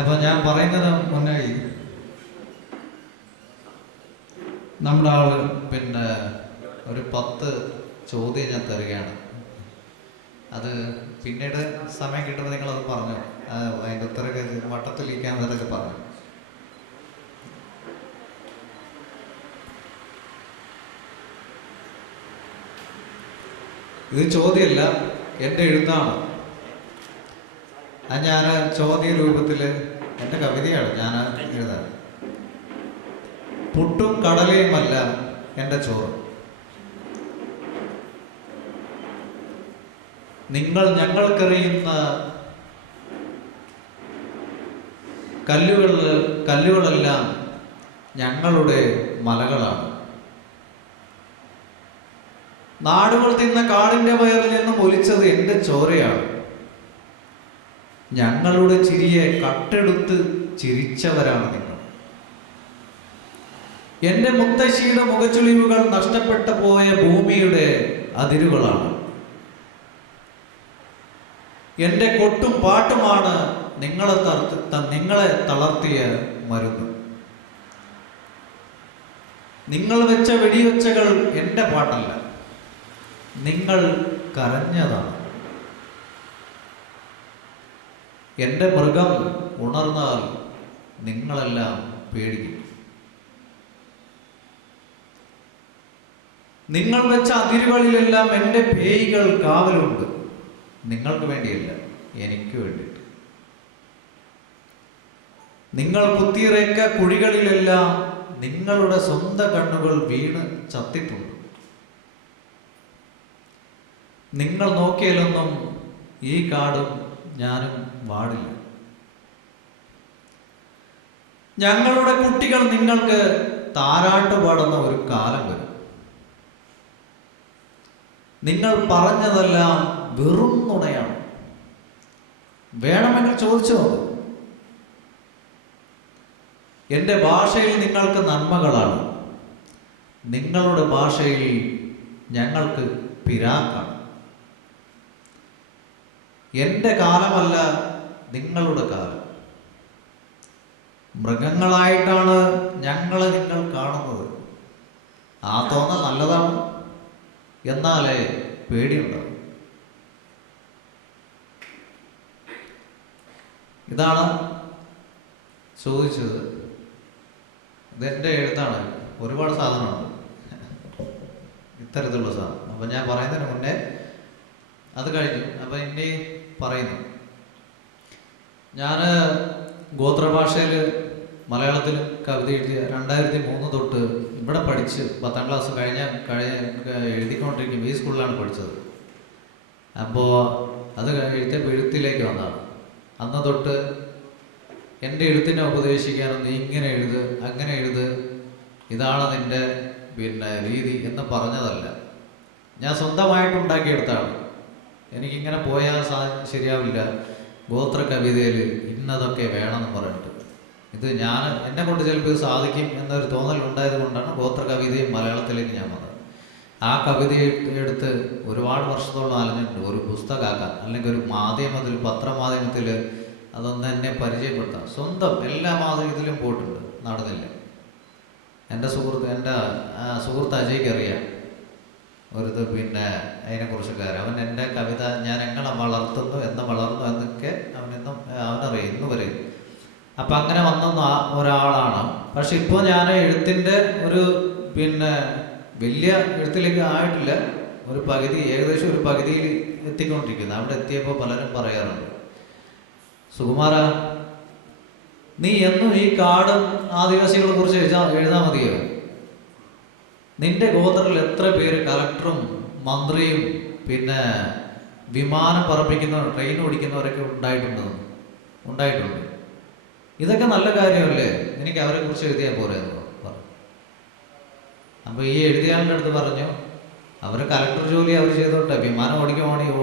അപ്പോൾ ഞാൻ പറയുന്നത് മുന്നേ നമ്മുടെ ആള് പിന്നെ ഒരു 10 ചോദ്യം ഞാൻ തരികയാണ്. അത് പിന്നീട് സമയം കിട്ടുമ്പോൾ നിങ്ങളത് പറഞ്ഞു, അതിൻ്റെ ഉത്തരക്ക് വട്ടത്തിലിരിക്കാൻ നേരത്തെ പറഞ്ഞു. ഇത് ചോദ്യമല്ല, എൻ്റെ എഴുത്താണ്. അത് ഞാൻ ചോദ്യ രൂപത്തിൽ എൻ്റെ കവിതയാണ് ഞാൻ എഴുതാൻ. പുട്ടും കടലയുമല്ല എൻ്റെ ചോറ്, നിങ്ങൾ ഞങ്ങൾക്കറിയുന്ന കല്ലുകളെല്ലാം ഞങ്ങളുടെ മലകളാണ്. നാടുകൾ തിന്ന കാടിൻ്റെ വയറിൽ നിന്നും ഒലിച്ചത് എൻ്റെ ചോരയാണ്. ഞങ്ങളുടെ ചിരിയെ കട്ടെടുത്ത് ചിരിച്ചവരാണ് നിങ്ങൾ. എൻ്റെ മുത്തശ്ശിയുടെ മുഖച്ചുളിവുകൾ നഷ്ടപ്പെട്ടു പോയ ഭൂമിയുടെ അതിരുകളാണ്. എൻ്റെ കൊട്ടും പാട്ടുമാണ് നിങ്ങളെ തളർത്തിയ മരുന്ന്. നിങ്ങൾ വെച്ച വെടിയൊച്ചകൾ എൻ്റെ പാട്ടല്ല, നിങ്ങൾ കരഞ്ഞതാണ്. എൻ്റെ മൃഗം ഉണർന്നാൽ നിങ്ങളെല്ലാം പേടിക്കും. നിങ്ങൾ വെച്ച അതിരുകളിലെല്ലാം എൻ്റെ പേയ്കൾ കാവലുണ്ട്. നിങ്ങൾക്ക് വേണ്ടിയല്ല, എനിക്ക് വേണ്ടിയിട്ട്. നിങ്ങൾ കുത്തിയിറക്ക കുഴികളിലെല്ലാം നിങ്ങളുടെ സ്വന്തം കണ്ണുകൾ വീണ് ചത്തിട്ടുണ്ട്. നിങ്ങൾ നോക്കിയാലൊന്നും ഈ കാടും ഞാനും വാടില്ല. ഞങ്ങളുടെ കുട്ടികൾ നിങ്ങൾക്ക് താരാട്ട് പാടുന്ന ഒരു കാലം വരും. നിങ്ങൾ പറഞ്ഞതെല്ലാം വെറും നുണയാണ്. വേണമെങ്കിൽ ചോദിച്ചു നോക്കൂ. എൻ്റെ ഭാഷയിൽ നിങ്ങൾക്ക് നന്മകളാണ്, നിങ്ങളുടെ ഭാഷയിൽ ഞങ്ങൾക്ക് പിരാക്കാണ്. എൻ്റെ കാലമല്ല നിങ്ങളുടെ കാലം. മൃഗങ്ങളായിട്ടാണ് ഞങ്ങളെ നിങ്ങൾ കാണുന്നത്. ആ തോന്നൽ നല്ലതാണ്, എന്നാലേ പേടിയുണ്ടാവും. ഇതാണ് ചോദിച്ചത്. ഇതെൻ്റെ എഴുത്താണ്. ഒരുപാട് സാധനമുണ്ട് ഇത്തരത്തിലുള്ള സാധനം. അപ്പം ഞാൻ പറയുന്നതിന് മുന്നേ അത് കഴിഞ്ഞു. അപ്പം ഇനി പറയുന്നു, ഞാൻ ഗോത്രഭാഷയിൽ മലയാളത്തിൽ കവിത എഴുതിയ 2003 തൊട്ട് ഇവിടെ പഠിച്ച് 10ാം ക്ലാസ് എഴുതിക്കൊണ്ടിരിക്കും. ഈ സ്കൂളിലാണ് പഠിച്ചത്. അപ്പോൾ അത് എഴുത്തിയപ്പോൾ എഴുത്തിലേക്ക് വന്നതാണ്. അന്ന് തൊട്ട് എൻ്റെ എഴുത്തിനെ ഉപദേശിക്കാനും നീ ഇങ്ങനെ എഴുത്, അങ്ങനെ എഴുത്, ഇതാണ് നിൻ്റെ രീതി എന്ന് പറഞ്ഞതല്ല. ഞാൻ സ്വന്തമായിട്ടുണ്ടാക്കിയെടുത്താണ്. എനിക്കിങ്ങനെ പോയാൽ ശരിയാവില്ല, ഗോത്ര കവിതയിൽ ഇന്നതൊക്കെ വേണമെന്ന് പറഞ്ഞിട്ട്. ഇത് എന്നെ കൊണ്ട് ചിലപ്പോൾ ഇത് സാധിക്കും എന്നൊരു തോന്നൽ ഉണ്ടായത് കൊണ്ടാണ് ഗോത്ര കവിതയും മലയാളത്തിലേക്ക് ഞാൻ വന്നത്. ആ കവിത എടുത്ത് ഒരുപാട് വർഷത്തോളം അലഞ്ഞിട്ടുണ്ട്. ഒരു പുസ്തകമാക്കാൻ, അല്ലെങ്കിൽ ഒരു മാധ്യമത്തിൽ, പത്രമാധ്യമത്തിൽ അതൊന്ന് എന്നെ പരിചയപ്പെടുത്താം. സ്വന്തം എല്ലാ മാധ്യമത്തിലും പോയിട്ടുണ്ട്, നടന്നില്ല. എൻ്റെ സുഹൃത്ത് അജയ്ക്ക് അറിയാം ഒരുത് അതിനെക്കുറിച്ചൊക്കെ അറിയാം. അവൻ എൻ്റെ കവിത ഞാൻ എങ്ങനെ വളർത്തുന്നു എന്നൊക്കെ അവനറിയാം ഇന്ന് വരെ. അപ്പം അങ്ങനെ വന്ന ഒരാളാണ്. പക്ഷെ ഇപ്പോൾ ഞാൻ എഴുത്തിൻ്റെ ഒരു വലിയ എഴുത്തിലേക്ക് ആയിട്ടില്ല. ഒരു പകുതി, ഏകദേശം ഒരു പകുതിയിൽ എത്തിക്കൊണ്ടിരിക്കുന്നു. അവിടെ എത്തിയപ്പോൾ പലരും പറയാറുണ്ട്, സുകുമാര നീ എന്നും ഈ കാടും ആദിവാസികളെ കുറിച്ച് എഴുതാൻ മതിയോ? നിന്റെ ഗോത്രത്തിൽ എത്ര പേര് കളക്ടറും മന്ത്രിയും വിമാനം പറപ്പിക്കുന്നവർ, ട്രെയിൻ ഓടിക്കുന്നവരൊക്കെ ഉണ്ടായിട്ടുണ്ട്. ഇതൊക്കെ നല്ല കാര്യമല്ലേ, എനിക്ക് അവരെ കുറിച്ച് എഴുതിയാൽ പോരെ എന്ന് പറഞ്ഞു. അപ്പോൾ ഈ എഴുതിയാളുടെ അടുത്ത് പറഞ്ഞു, അവർ കളക്ടർ ജോലി അവർ ചെയ്തോട്ടെ, വിമാനം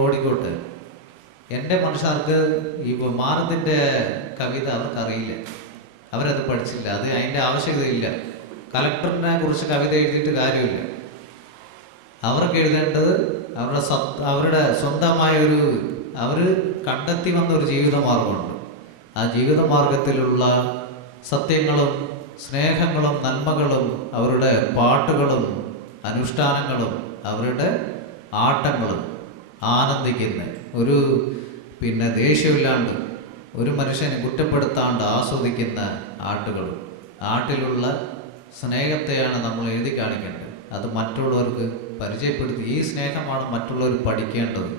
ഓടിക്കോട്ടെ. എൻ്റെ മനുഷ്യർക്ക് ഈ വിമാനത്തിൻ്റെ കവിത അവർക്കറിയില്ല, അവരത് പഠിച്ചില്ല, അതിൻ്റെ ആവശ്യകതയില്ല. കളക്ടറിനെ കുറിച്ച് കവിത എഴുതിയിട്ട് കാര്യമില്ല. അവർക്ക് എഴുതേണ്ടത് അവരുടെ സ്വന്തമായ അവർ കണ്ടെത്തി വന്ന ഒരു ജീവിത മാർഗമുണ്ട്. ആ ജീവിതമാർഗത്തിലുള്ള സത്യങ്ങളും സ്നേഹങ്ങളും നന്മകളും അവരുടെ പാട്ടുകളും അനുഷ്ഠാനങ്ങളും അവരുടെ ആട്ടങ്ങളും ആനന്ദിക്കുന്ന ഒരു ദേഷ്യമില്ലാണ്ട് ഒരു മനുഷ്യനെ കുറ്റപ്പെടുത്താണ്ട് ആസ്വദിക്കുന്ന ആട്ടുകളും ആട്ടിലുള്ള സ്നേഹത്തെയാണ് നമ്മൾ എഴുതി കാണിക്കേണ്ടത്. അത് മറ്റുള്ളവർക്ക് പരിചയപ്പെടുത്തി ഈ സ്നേഹമാണ് മറ്റുള്ളവർ പഠിക്കേണ്ടത്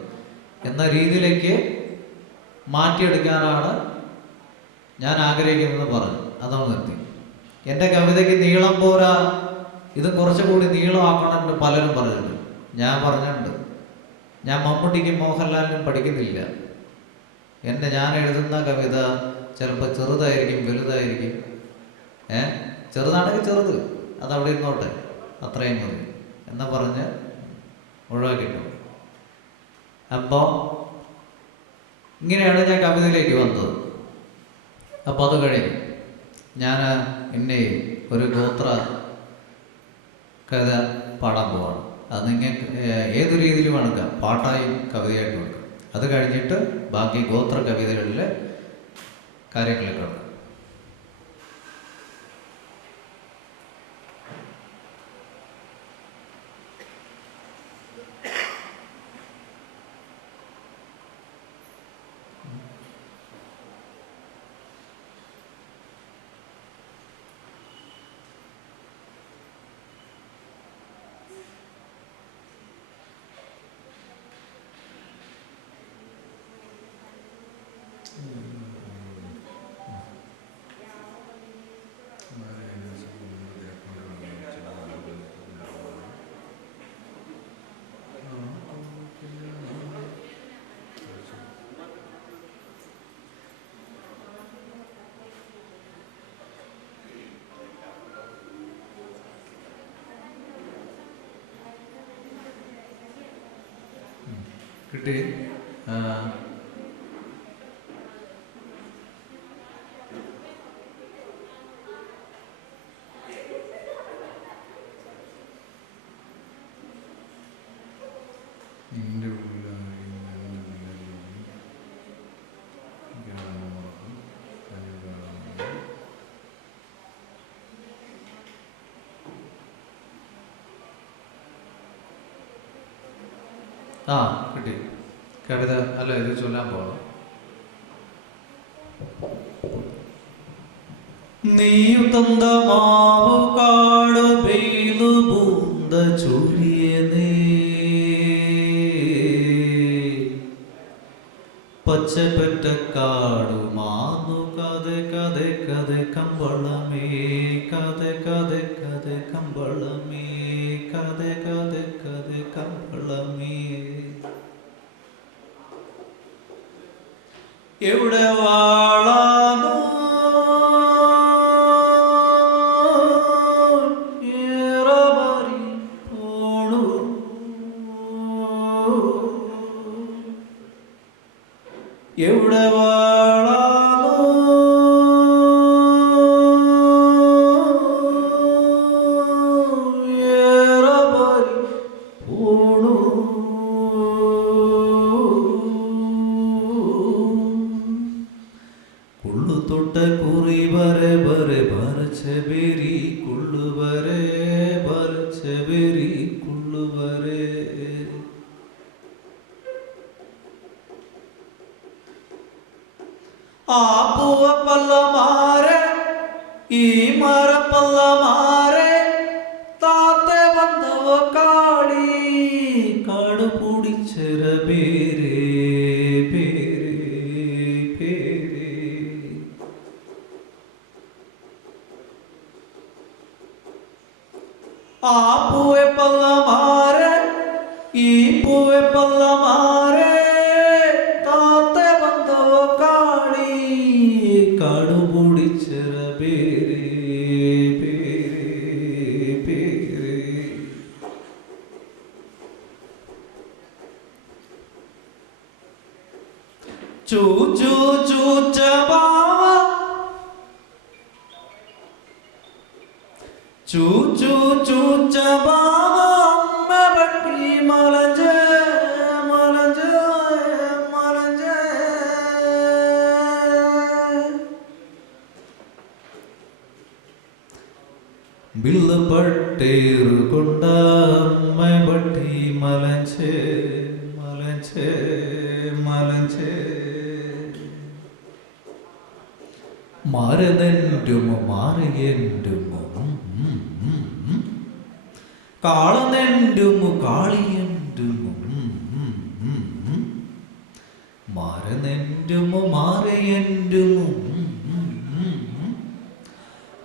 എന്ന രീതിയിലേക്ക് മാറ്റിയെടുക്കാനാണ് ഞാൻ ആഗ്രഹിക്കുന്നത് പറഞ്ഞു. അതാണ് നിർത്തി. എൻ്റെ കവിതയ്ക്ക് നീളം പോരാ, ഇത് കുറച്ചുകൂടി നീളമാക്കണമെന്ന് പലരും പറഞ്ഞിട്ടുണ്ട്. ഞാൻ പറഞ്ഞിട്ടുണ്ട്, ഞാൻ മമ്മൂട്ടിക്കും മോഹൻലാലിനും പഠിക്കുന്നില്ല. ഞാൻ എഴുതുന്ന കവിത ചിലപ്പോൾ ചെറുതായിരിക്കും, വലുതായിരിക്കും. ചെറുതാണെങ്കിൽ ചെറുത്, അതവിടെ ഇരുന്നോട്ടെ, അത്രയും മതി എന്ന് പറഞ്ഞ് ഒഴിവാക്കിയിട്ടു. അപ്പോൾ ഇങ്ങനെയാണ് ഞാൻ കവിതയിലേക്ക് വന്നത്. അപ്പോൾ അത് കഴിഞ്ഞ് ഞാൻ ഒരു ഗോത്ര കവിത പാടാൻ പോവാണ്. അത് നിങ്ങൾക്ക് ഏതു രീതിയിലും എടുക്കാം, പാട്ടായും കവിതയായിട്ടും എടുക്കാം. അത് കഴിഞ്ഞിട്ട് ബാക്കി ഗോത്ര കവിതകളിലെ കാര്യങ്ങളൊക്കെ എടുക്കാം. കിട്ടി. കിട്ടി. കവിത അല്ല, ഇത് ചൊല്ലാൻ പോകണം. നീയു തந்த മാവു കാട് വെയിലു പൂന്ത ചൊരിയനേ പച്ചപ്പെട്ട കാടു മാന്നു കഥ കഥ കഥ കമ്പളമേ കഥ കഥ കഥ കമ്പളമേ കഥ കഥ കഥ കമ്പളമേ. എവിടെ വാളാനോ ഏറബരി പോണു എവിടെ വാളാനോ ഏറബരി പോണു തൊട്ട കുറി വരെ വരെ ഭരച്ചബേരി കുള്ളു വരെ ഭരച്ചബേരി കുള്ളു വരെ. ആ പൂവ പല്ലമാരെ ഈ മര പല്ലമാരെ താത്തെ വന്നവ കാടി കാട് പൊടിച്ചര പേരേ ആ പൂവെ പല്ലമാരെ ഈ പൂവെ പല്ലമാരെ താത്തെ വന്നവ കാടി കാടു പൊടിച്ചര പേരേ പേരേ പേരേ. ചൂ ചൂ ചൂച്ചബാ ചൂ ചൂ ചൂച്ചബാവ അമ്മ പട്ടി മലജ മലജ മലജ पट्टेरु कुंडा मैं बट्टी मलंचे मलंचे मलंचे മാറുന്നെന്റുമോ മാറിയെന്റുമോ കാളനെന്റുമോ കാളിയെന്റുമോ മാറുന്നെന്റുമോ മാറിയെന്റുമോ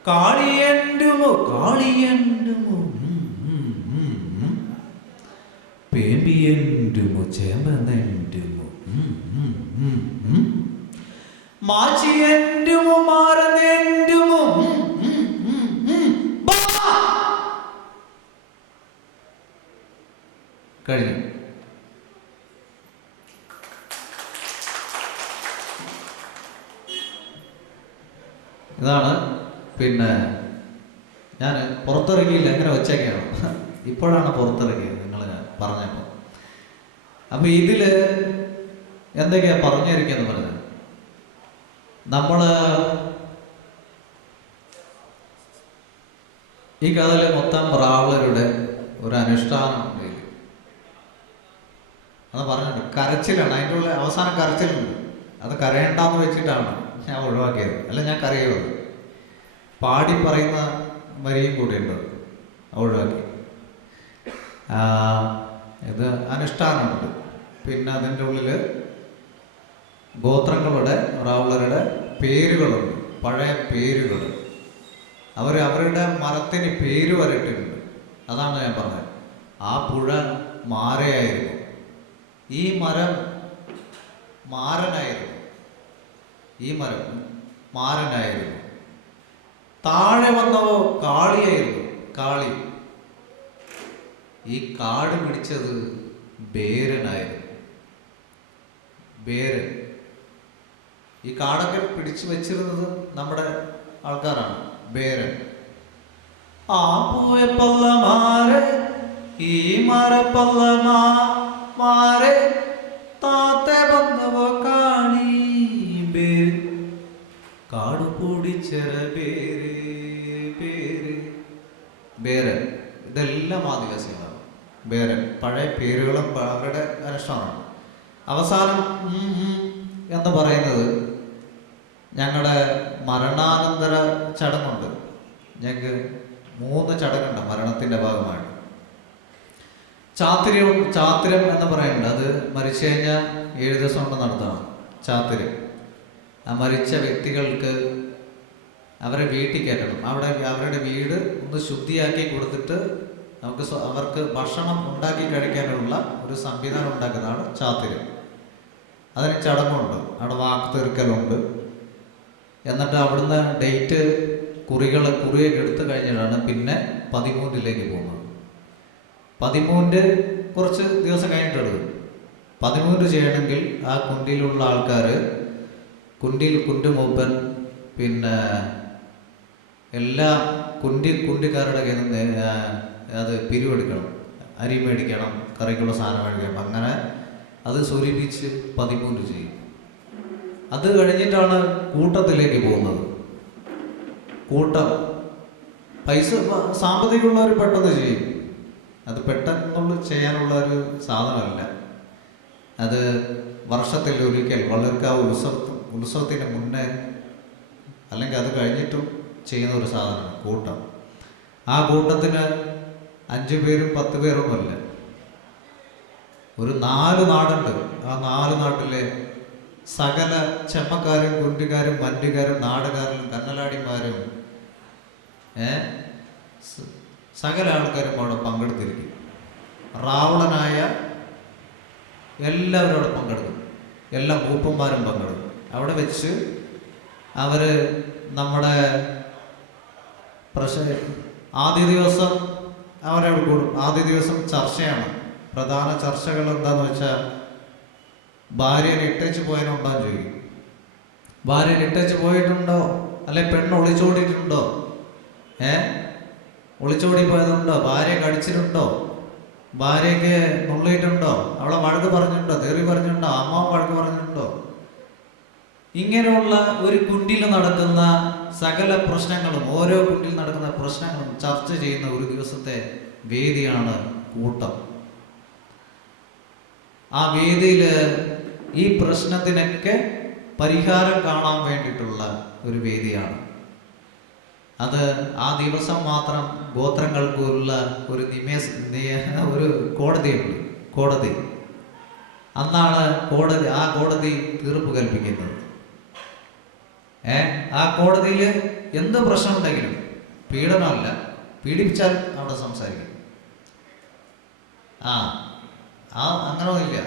കാളിയെന്റുമോ കാളിയെന്റുമോ പേമ്പിയെന്റുമോ ചേമ്പനെന്റുമോ മാച്ചിയെന്റുമോ മാറുന്നെന്റുമോ കഴിഞ്ഞു. ഇതാണ്. പിന്നെ ഞാൻ പുറത്തിറങ്ങിയില്ല, എങ്ങനെ വെച്ചേക്കാണ്, ഇപ്പോഴാണ് പുറത്തിറങ്ങിയത് നിങ്ങൾ പറഞ്ഞപ്പോൾ. അപ്പം ഇതിൽ എന്തൊക്കെയാണ് പറഞ്ഞിരിക്കുന്നത് പറഞ്ഞത്, നമ്മൾ ഈ കഥയിലെ മൊത്തം റാവളരുടെ ഒരു അനുഷ്ഠാനം ഉണ്ട്. അത് പറഞ്ഞിട്ടുണ്ട്, കരച്ചിലാണ് അതിൻ്റെ ഉള്ള അവസാനം കരച്ചിലുണ്ട്. അത് കരയണ്ടെന്ന് വെച്ചിട്ടാണ് ഞാൻ ഒഴിവാക്കിയത്, അല്ല ഞാൻ കരയുന്നത്. പാടി പറയുന്ന വരിയും കൂടിയുണ്ട്, ഒഴിവാക്കി. ഇത് അനുഷ്ഠാനമുണ്ട്. പിന്നെ അതിൻ്റെ ഉള്ളിൽ ഗോത്രങ്ങളുടെ റാവളരുടെ പേരുകളുണ്ട്, പഴയ പേരുകൾ. അവരുടെ മരത്തിന് പേര് വരട്ടിട്ടുണ്ട്. അതാണ് ഞാൻ പറഞ്ഞത്. ആ പുഴ മാരയായിരുന്നു, ഈ മരം മാരനായിരുന്നു, ഈ മരം മാരനായിരുന്നു. താഴെ വന്നവോ കാളിയായിരുന്നു, കാളി. ഈ കാട് പിടിച്ചത് ബേരനായിരുന്നു, ബേരൻ. ഈ കാടൊക്കെ പിടിച്ചു വെച്ചിരുന്നത് നമ്മുടെ ആൾക്കാരാണ്, ബേരൻ. ആ പോയ പല്ല മാരെ ഈ മരപ്പല്ല മാരെ താത്തെ വന്നവോ കാളി ബേര് കാട് പിടിച്ചര ബേര് ബേര് ബേരൻ. ഇതെല്ലാം ആദിവാസികളാണ്. ബേരൻ പഴയ പേരുകളും അവരുടെ അനുഷ്ഠാനമാണ്. അവസാനം എന്ന് പറയുന്നത് ഞങ്ങളുടെ മരണാനന്തര ചടങ്ങുണ്ട്. ഞങ്ങൾക്ക് 3 ചടങ്ങുണ്ട് മരണത്തിൻ്റെ ഭാഗമായിട്ട്. ചാത്തിരം എന്ന് പറയുന്നുണ്ട്. അത് മരിച്ചു കഴിഞ്ഞാൽ 7 ദിവസം കൊണ്ട് നടത്തണം ചാത്തിരം. ആ മരിച്ച വ്യക്തികൾക്ക് അവരെ വീട്ടിൽ കയറ്റണം. അവരുടെ വീട് ഒന്ന് ശുദ്ധിയാക്കി കൊടുത്തിട്ട് അവർക്ക് ഭക്ഷണം ഉണ്ടാക്കി കഴിക്കാനുള്ള ഒരു സംവിധാനം ഉണ്ടാക്കുന്നതാണ് ചാത്തിരം. അതിന് ചടങ്ങുണ്ട്, അവിടെ വാക്ക് തീർക്കലുണ്ട്. എന്നിട്ട് അവിടുന്ന് ഡേറ്റ് കുറിയൊക്കെ എടുത്തു കഴിഞ്ഞിട്ടാണ് പിന്നെ 13ലേക്ക് പോകുന്നത്. 13 കുറച്ച് ദിവസം കഴിഞ്ഞിട്ടെടുക്കും. 13 ചെയ്യണമെങ്കിൽ ആ കുണ്ടിയിലുള്ള ആൾക്കാർ, കുണ്ടുമൂപ്പൻ, പിന്നെ എല്ലാ കുണ്ടിക്കാരുടെ കയ്യിൽ നിന്ന് അത് പിരിവെടുക്കണം, അരി മേടിക്കണം, കറിക്കുള്ള സാധനം മേടിക്കണം. അങ്ങനെ അത് സ്വരൂപിച്ച് 13 ചെയ്യും. അത് കഴിഞ്ഞിട്ടാണ് കൂട്ടത്തിലേക്ക് പോകുന്നത്. കൂട്ടം പൈസ സാമ്പത്തികമുള്ളവർ പെട്ടെന്ന് ചെയ്യും. അത് പെട്ടെന്നുള്ള ചെയ്യാനുള്ള ഒരു സാധനമല്ല. അത് വർഷത്തിൽ ഒരിക്കൽ വളർക്കാവ് ഉത്സവത്തിന് മുന്നേ അല്ലെങ്കിൽ അത് കഴിഞ്ഞിട്ടും ചെയ്യുന്ന ഒരു സാധനമാണ് കൂട്ടം. ആ കൂട്ടത്തിന് 5 പേരും 10 പേരൊന്നുമല്ല, ഒരു 4 നാടുണ്ട്. ആ 4 നാട്ടിലെ സകല ചെമ്മക്കാരും കുണ്ടിക്കാരും മറ്റുകാരും നാടുകാരും കന്നലാടിമാരും സകല ആൾക്കാരും അവിടെ പങ്കെടുത്തിരിക്കും. റാവണനായ എല്ലാവരും അവിടെ പങ്കെടുക്കും, എല്ലാ മൂപ്പന്മാരും പങ്കെടുക്കും. അവിടെ വെച്ച് അവർ നമ്മുടെ ആദ്യ ദിവസം അവരവിടെ കൂടും. ആദ്യ ദിവസം ചർച്ചയാണ്. പ്രധാന ചർച്ചകൾ എന്താന്ന് വെച്ചാൽ, ഭാര്യനെ ഇട്ടേച്ച് പോയതിനുണ്ടോന്ന് ചോദിക്കും. ഭാര്യനെ ഇട്ടേച്ച് പോയിട്ടുണ്ടോ, അല്ലെ പെണ്ണ് ഒളിച്ചോടിയിട്ടുണ്ടോ, ഒളിച്ചോടി പോയതുണ്ടോ, ഭാര്യ കടിച്ചിട്ടുണ്ടോ, ഭാര്യയ്ക്ക് നുള്ളിയിട്ടുണ്ടോ, അവളെ വഴക്ക് പറഞ്ഞിട്ടുണ്ടോ, തെറി പറഞ്ഞിട്ടുണ്ടോ, അമ്മ വഴക്ക് പറഞ്ഞിട്ടുണ്ടോ. ഇങ്ങനെയുള്ള ഒരു കുണ്ടിൽ നടക്കുന്ന സകല പ്രശ്നങ്ങളും, ഓരോ കുട്ടിയിൽ നടക്കുന്ന പ്രശ്നങ്ങളും ചർച്ച ചെയ്യുന്ന ഒരു ദിവസത്തെ വേദിയാണ് കൂട്ടം. ആ വേദിയിൽ ഈ പ്രശ്നത്തിനൊക്കെ പരിഹാരം കാണാൻ വേണ്ടിയിട്ടുള്ള ഒരു വേദിയാണ് അത്. ആ ദിവസം മാത്രം ഗോത്രങ്ങൾക്കുള്ള ഒരു ഒരു കോടതിയുണ്ട്. കോടതി അന്നാണ് ആ കോടതി തീർപ്പ് കൽപ്പിക്കുന്നത്. ആ കോടതിയിൽ എന്ത് പ്രശ്നം ഉണ്ടെങ്കിലും, പീഡനമല്ല, പീഡിപ്പിച്ചാൽ അവിടെ സംസാരിക്കും. അങ്ങനെയൊന്നുമില്ല.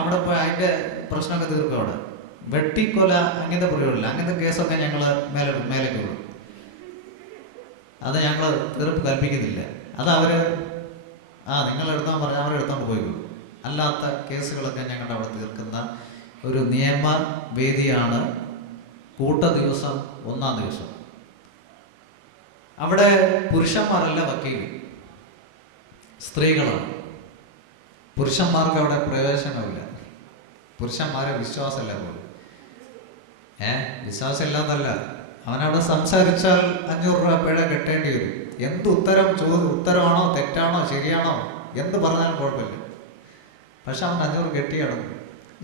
അവിടെ പോയി അതിൻ്റെ പ്രശ്നമൊക്കെ തീർക്കും. അവിടെ വെട്ടിക്കൊല അങ്ങനത്തെ പരിപാടിയില്ല. അങ്ങനത്തെ കേസൊക്കെ ഞങ്ങൾ മേലേക്ക് വിടും. അത് ഞങ്ങൾ തീർപ്പ് കൽപ്പിക്കുന്നില്ല. അത് അവർ നിങ്ങൾ എടുത്താൽ പറഞ്ഞാൽ അവരെടുത്തോണ്ട് പോയി വിടും. അല്ലാത്ത കേസുകളൊക്കെ ഞങ്ങളുടെ അവിടെ തീർക്കുന്ന ഒരു നിയമവേദിയാണ് കൂട്ട ദിവസം, ഒന്നാം ദിവസം. അവിടെ പുരുഷന്മാരല്ല വക്കീൽ, സ്ത്രീകളാണ്. പുരുഷന്മാർക്ക് അവിടെ പ്രവേശനമില്ല. പുരുഷന്മാരെ വിശ്വാസമല്ല പോലും. വിശ്വാസമില്ലാന്നല്ല, അവനവിടെ സംസാരിച്ചാൽ 500 രൂപ പിഴ കെട്ടേണ്ടി വരും. എന്ത് ഉത്തരമാണോ തെറ്റാണോ ശരിയാണോ എന്ത് പറഞ്ഞാലും കുഴപ്പമില്ല. പക്ഷെ അവൻ 500 കെട്ടി കിടന്നു.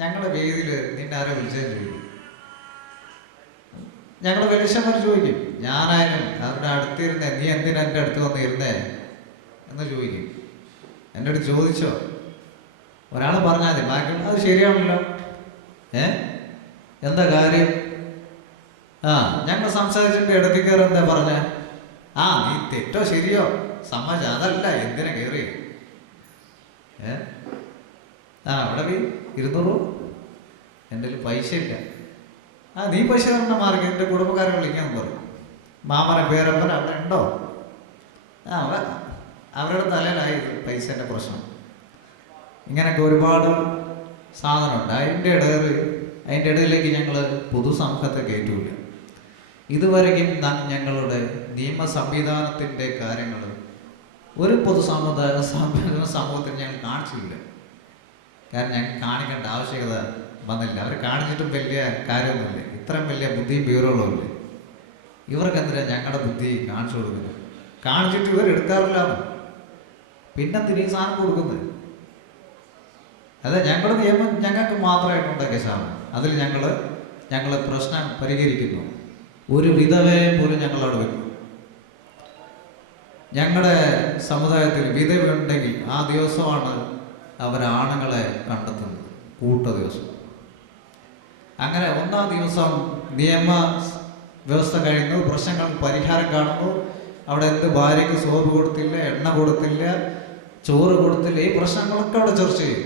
ഞങ്ങളുടെ വേദിയിൽ നിന്നെ ആരെ വിളിച്ചതെന്ന് ചോദിക്കും. ഞങ്ങൾ വലിയമ്മ ചോദിക്കും. ഞാനായാലും അവരുടെ അടുത്തിരുന്നേ, നീ എന്തിനാ എൻ്റെ അടുത്ത് വന്നിരുന്നേ എന്ന് ചോദിക്കും. എൻ്റെ അടുത്ത് ചോദിച്ചോ? ഒരാൾ പറഞ്ഞാൽ മതി, ബാക്കിയുള്ള അത് ശരിയാണല്ലോ. എന്താ കാര്യം? ഞങ്ങൾ സംസാരിച്ചിട്ട് ഇടയ്ക്ക് കയറി എന്താ പറഞ്ഞ? നീ തെറ്റോ ശരിയോ സമ്മതിച്ച, അതല്ല എന്തിനാ കയറി? അവിടെ 200 രൂപ എൻ്റെ കയ്യിൽ പൈസ ഇല്ല. നീ പൈസ തരണ മാർഗം എൻ്റെ കുടുംബക്കാരെ വിളിക്കാമെന്ന് പറയും. മാമനെ പേരപ്പൻ അവിടെ ഉണ്ടോ? അവരുടെ തലയിലായി പൈസേൻ്റെ പ്രശ്നം. ഇങ്ങനെയൊക്കെ ഒരുപാട് സാധനമുണ്ട്. അതിൻ്റെ ഇടയിലേക്ക് ഞങ്ങൾ പൊതുസമൂഹത്തെ കയറ്റൂല. ഇതുവരെയും ഞങ്ങളുടെ നിയമ സംവിധാനത്തിൻ്റെ കാര്യങ്ങൾ ഒരു സമൂഹത്തിന് ഞങ്ങൾ കാണിച്ചില്ല. കാരണം ഞങ്ങൾക്ക് കാണിക്കേണ്ട ആവശ്യകത വന്നില്ല. അവർ കാണിച്ചിട്ടും വലിയ കാര്യമൊന്നുമില്ല. ഇത്രയും വലിയ ബുദ്ധിയും വിവരമുള്ളവരില്ലേ. ഇവർക്ക് എന്തിനാ ഞങ്ങളുടെ ബുദ്ധി കാണിച്ചു കൊടുക്കുന്നത്? കാണിച്ചിട്ട് ഇവർ എടുക്കാറില്ല. പിന്നെന്തിനീ സാധനം കൊടുക്കുന്നത്? അതെ, ഞങ്ങളുടെ നിയമം ഞങ്ങൾക്ക് മാത്രമായിട്ടുണ്ടാക്കിയ സാധനം. അതിൽ ഞങ്ങൾ പ്രശ്നം പരിഹരിക്കുന്നു. ഒരു വിധവയെ പോലും ഞങ്ങളവിടെ വെക്കും. ഞങ്ങളുടെ സമുദായത്തിൽ വിധവയുണ്ടെങ്കിൽ ആ ദിവസമാണ് ആണുങ്ങളെ കണ്ടെത്തുന്നത്, കൂട്ട ദിവസം. അങ്ങനെ ഒന്നാം ദിവസം നിയമ വ്യവസ്ഥ കഴിയുന്നു, പ്രശ്നങ്ങൾക്ക് പരിഹാരം കാണുന്നു. അവിടെ ഭാര്യയ്ക്ക് സോപ്പ് കൊടുത്തില്ല, എണ്ണ കൊടുത്തില്ല, ചോറ് കൊടുത്തില്ല, ഈ പ്രശ്നങ്ങളൊക്കെ അവിടെ ചർച്ച ചെയ്യും.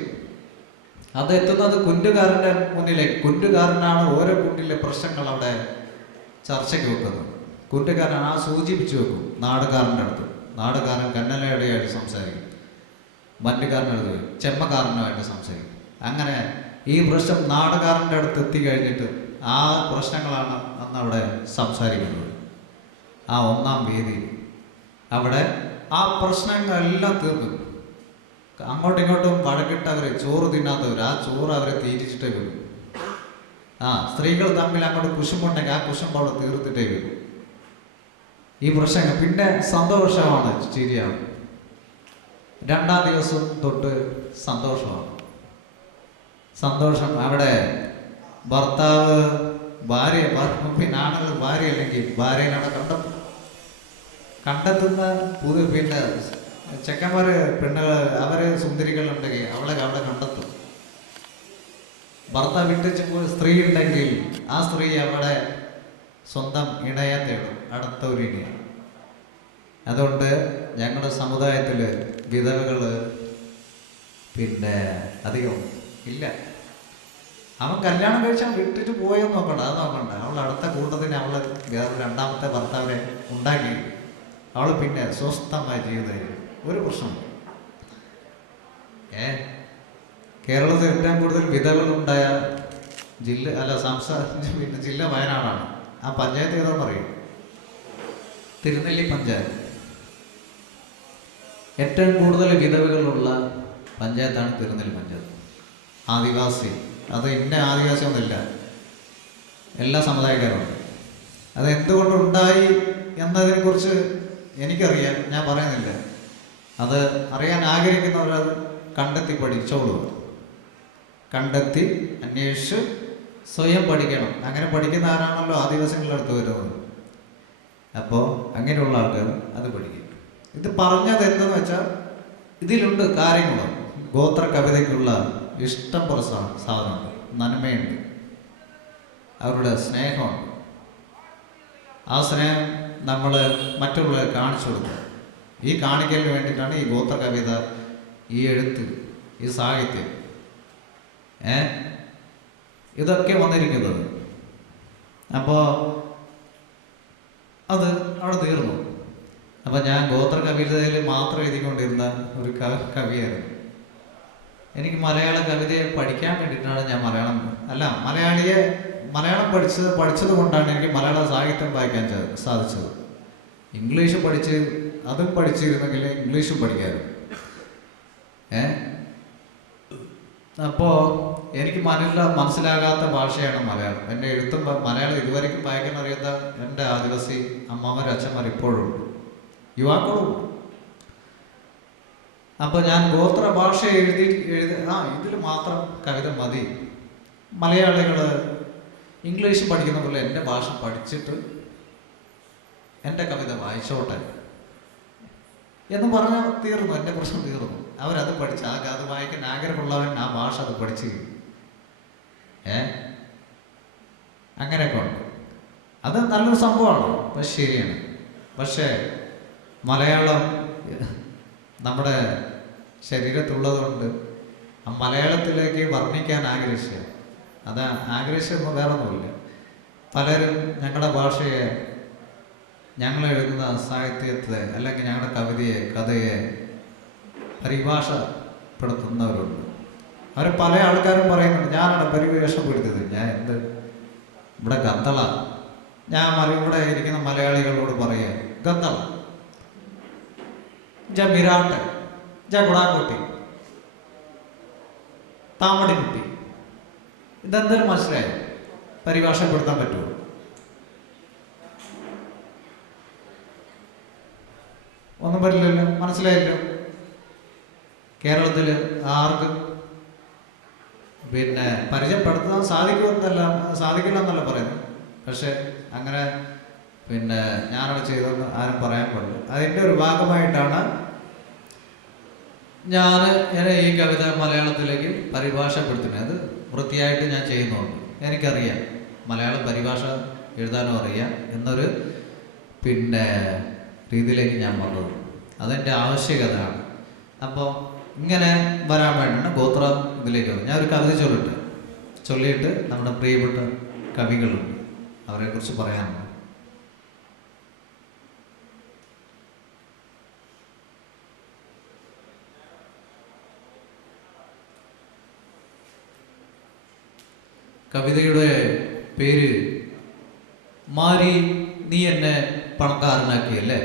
അത് എത്തുന്നത് കുറ്റുകാരൻ്റെ മുന്നിലേക്ക്. കുറ്റുകാരനാണ് ഓരോ കുട്ടിലെ പ്രശ്നങ്ങൾ അവിടെ ചർച്ചയ്ക്ക് വെക്കുന്നത്. കുറ്റുകാരനാണ് സൂചിപ്പിച്ചു വെക്കും നാടുകാരൻ്റെ അടുത്ത്. നാടുകാരൻ കന്നലയുടെയായിട്ട് സംസാരിക്കും, മറ്റുകാരനടുത്ത് പോയി ചെമ്മക്കാരനുമായിട്ട് സംസാരിക്കും. അങ്ങനെ ഈ പ്രശ്നം നാടുകാരൻ്റെ അടുത്ത് എത്തിക്കഴിഞ്ഞിട്ട് ആ പ്രശ്നങ്ങളാണ് അന്ന് അവിടെ സംസാരിക്കുന്നത്. ആ ഒന്നാം വേദിയിൽ അവിടെ ആ പ്രശ്നങ്ങളെല്ലാം തീർക്കും. അങ്ങോട്ടും ഇങ്ങോട്ടും വഴക്കിട്ടവർ, ചോറ് തിന്നാത്തവർ, ആ ചോറ് അവരെ തീറ്റിച്ചിട്ടേ വരും. സ്ത്രീകൾ തമ്മിൽ അങ്ങോട്ട് കുശുമ്പുണ്ടെങ്കിൽ ആ കുശുമ്പ് അവിടെ തീർത്തിട്ടേ വരും. ഈ പ്രശ്നങ്ങൾ പിന്നെ സന്തോഷമാണ്, ചിരിയാണ്. രണ്ടാം ദിവസം തൊട്ട് സന്തോഷമാണ്. സന്തോഷം അവിടെ ഭർത്താവ് ഭാര്യ, പിന്നെ ആണുങ്ങൾ ഭാര്യ അല്ലെങ്കിൽ ഭാര്യയിലാണ് കണ്ടെത്തുന്ന പിന്നെ ചെക്കന്മാര് പെണ്ണുകൾ അവര് സുന്ദരികളുണ്ടെങ്കിൽ അവളെ അവിടെ കണ്ടെത്തും. ഭർത്താവ് വിട്ടിച്ച് സ്ത്രീ ഉണ്ടെങ്കിൽ ആ സ്ത്രീ അവിടെ സ്വന്തം ഇണയെ തേടും, അടുത്ത ഒരു ഇണയെ. അതുകൊണ്ട് ഞങ്ങളുടെ സമുദായത്തിൽ വിധവകൾ പിന്നെ അധികം ഇല്ല. അവൻ കല്യാണം കഴിച്ചാൽ വിട്ടിട്ട് പോയെന്ന് നോക്കണ്ട, അത് നോക്കണ്ട. അവൾ അടുത്ത കൂട്ടത്തിന് അവൾ വേറെ രണ്ടാമത്തെ ഭർത്താവിനെ ഉണ്ടാക്കി അവൾ പിന്നെ സ്വസ്ഥമായി ജീവിതം. ഒരു പ്രശ്നമില്ല. കേരളത്തിൽ ഏറ്റവും കൂടുതൽ വിധവകളുണ്ടായ ജില്ല വയനാടാണ്. ആ പഞ്ചായത്ത് ഏതാണെന്ന് അറിയും? തിരുനെല്ലി പഞ്ചായത്ത്. ഏറ്റവും കൂടുതൽ വിധവകളുള്ള പഞ്ചായത്താണ് തിരുനെല്ലി പഞ്ചായത്ത്. ആദിവാസി, അത് ഇന്ന ആദിവാസി ഒന്നുമില്ല, എല്ലാ സമുദായക്കാരുണ്ട്. അത് എന്തുകൊണ്ടുണ്ടായി എന്നതിനെക്കുറിച്ച് എനിക്കറിയാം, ഞാൻ പറയുന്നില്ല. അത് അറിയാൻ ആഗ്രഹിക്കുന്നവരത് കണ്ടെത്തി പഠിച്ചോളൂ. കണ്ടെത്തി അന്വേഷിച്ച് സ്വയം പഠിക്കണം. അങ്ങനെ പഠിക്കുന്ന ആരാണല്ലോ ആദിവാസികളുടെ അടുത്ത് വരുന്നത്. അപ്പോൾ അങ്ങനെയുള്ള ആൾക്കാർ അത് പഠിക്കും. ഇത് പറഞ്ഞത് എന്തെന്ന് വെച്ചാൽ ഇതിലുണ്ട് കാര്യങ്ങൾ. ഗോത്ര കവിതയ്ക്കുള്ള ഇഷ്ടം പോലെ സാധനമുണ്ട്, നന്മയുണ്ട്, അവരുടെ സ്നേഹമുണ്ട്. ആ സ്നേഹം നമ്മൾ മറ്റുള്ളവരെ കാണിച്ചു കൊടുക്കുക. ഈ കാണിക്കലിന് വേണ്ടിയിട്ടാണ് ഈ ഗോത്ര കവിത, ഈ എഴുത്ത്, ഈ സാഹിത്യം ഇതൊക്കെ വന്നിരിക്കുന്നത്. അപ്പോൾ അത് അവിടെ തീർന്നു. അപ്പം ഞാൻ ഗോത്ര കവിതയിൽ മാത്രം എഴുതിക്കൊണ്ടിരുന്ന ഒരു കവിയായിരുന്നു. എനിക്ക് മലയാള കവിതയെ പഠിക്കാൻ വേണ്ടിയിട്ടാണ് ഞാൻ മലയാളം പഠിച്ചത് കൊണ്ടാണ് എനിക്ക് മലയാള സാഹിത്യം വായിക്കാൻ സാധിച്ചത്. ഇംഗ്ലീഷ് അതും പഠിച്ചിരുന്നെങ്കിൽ ഇംഗ്ലീഷും പഠിക്കാമായിരുന്നു. അപ്പോൾ എനിക്ക് മനസ്സിലാകാത്ത ഭാഷയാണ് മലയാളം. എൻ്റെ എഴുത്തും മലയാളം ഇതുവരെയ്ക്കും വായിക്കാൻ അറിയാത്ത എൻ്റെ ആദിവാസി അമ്മമാരും അച്ഛന്മാർ ഇപ്പോഴും യുവാക്കളും. അപ്പോൾ ഞാൻ ഗോത്ര ഭാഷ ഇതിൽ മാത്രം കവിത മതി, മലയാളികൾ ഇംഗ്ലീഷ് പഠിക്കുന്ന പോലെ എൻ്റെ ഭാഷ പഠിച്ചിട്ട് എൻ്റെ കവിത വായിച്ചോട്ടെ എന്ന് പറഞ്ഞാൽ തീർന്നു, എൻ്റെ പ്രശ്നം തീർന്നു. അവരത് പഠിച്ച് അത് വായിക്കാൻ ആഗ്രഹമുള്ളവൻ ആ ഭാഷ അത് പഠിച്ച് അങ്ങനെയൊക്കെ ഉണ്ട്. അത് നല്ലൊരു സംഭവമാണ്, പക്ഷെ ശരിയാണ്. പക്ഷേ മലയാളം നമ്മുടെ ശരീരത്തുള്ളതുകൊണ്ട് ആ മലയാളത്തിലേക്ക് വർണ്ണിക്കാൻ ആഗ്രഹിക്കുക. അത് ആഗ്രഹിച്ചൊന്നും വേറെ ഒന്നുമില്ല. പലരും ഞങ്ങളുടെ ഭാഷയെ, ഞങ്ങൾ എഴുതുന്ന സാഹിത്യത്തെ അല്ലെങ്കിൽ ഞങ്ങളുടെ കവിതയെ, കഥയെ പരിഭാഷപ്പെടുത്തുന്നവരുണ്ട്. അവർ പല ആൾക്കാരും പറയുന്നുണ്ട് ഞാനാണ് പരിവേഷപ്പെടുത്തിയത്. ഞാൻ ഇവിടെ ഗന്തള. ഞാൻ ഇവിടെ ഇരിക്കുന്ന മലയാളികളോട് പറയുക, ഗന്തള, മിരാട്ട്, കുടാക്കുട്ടി, താമടിക്കുട്ടി, ഇതെന്തായാലും മനസ്സിലായി. പരിഭാഷപ്പെടുത്താൻ പറ്റുമോ? ഒന്നും പറ്റില്ലല്ലോ, മനസ്സിലായല്ലോ. കേരളത്തിൽ ആർക്കും പരിചയപ്പെടുത്താൻ സാധിക്കില്ല എന്നല്ല പറയുന്നത്. പക്ഷെ അങ്ങനെ ഞാനത് ചെയ്തെന്ന് ആരും പറയാൻ പാടില്ല. അതിൻ്റെ ഒരു ഭാഗമായിട്ടാണ് ഞാൻ ഈ കവിത മലയാളത്തിലേക്ക് പരിഭാഷപ്പെടുത്തുന്നത്. അത് വൃത്തിയായിട്ട് ഞാൻ ചെയ്യുന്നുണ്ട്. എനിക്കറിയാം മലയാളം പരിഭാഷ എഴുതാനും അറിയാം എന്നൊരു രീതിയിലേക്ക് ഞാൻ വന്നത്. അതെൻ്റെ ആവശ്യകതയാണ്. അപ്പോൾ ഇങ്ങനെ വരാൻ വേണ്ടിയാണ് ഗോത്ര ഇതിലേക്ക് വന്നത്. ഞാനൊരു കവിത ചൊല്ലിയിട്ട് നമ്മുടെ പ്രിയപ്പെട്ട കവികളുണ്ട്, അവരെക്കുറിച്ച് പറയാനുണ്ട്. കവിതയുടെ പേര് മാരി നീ എന്നെ പണക്കാരനാക്കിയല്ലേ.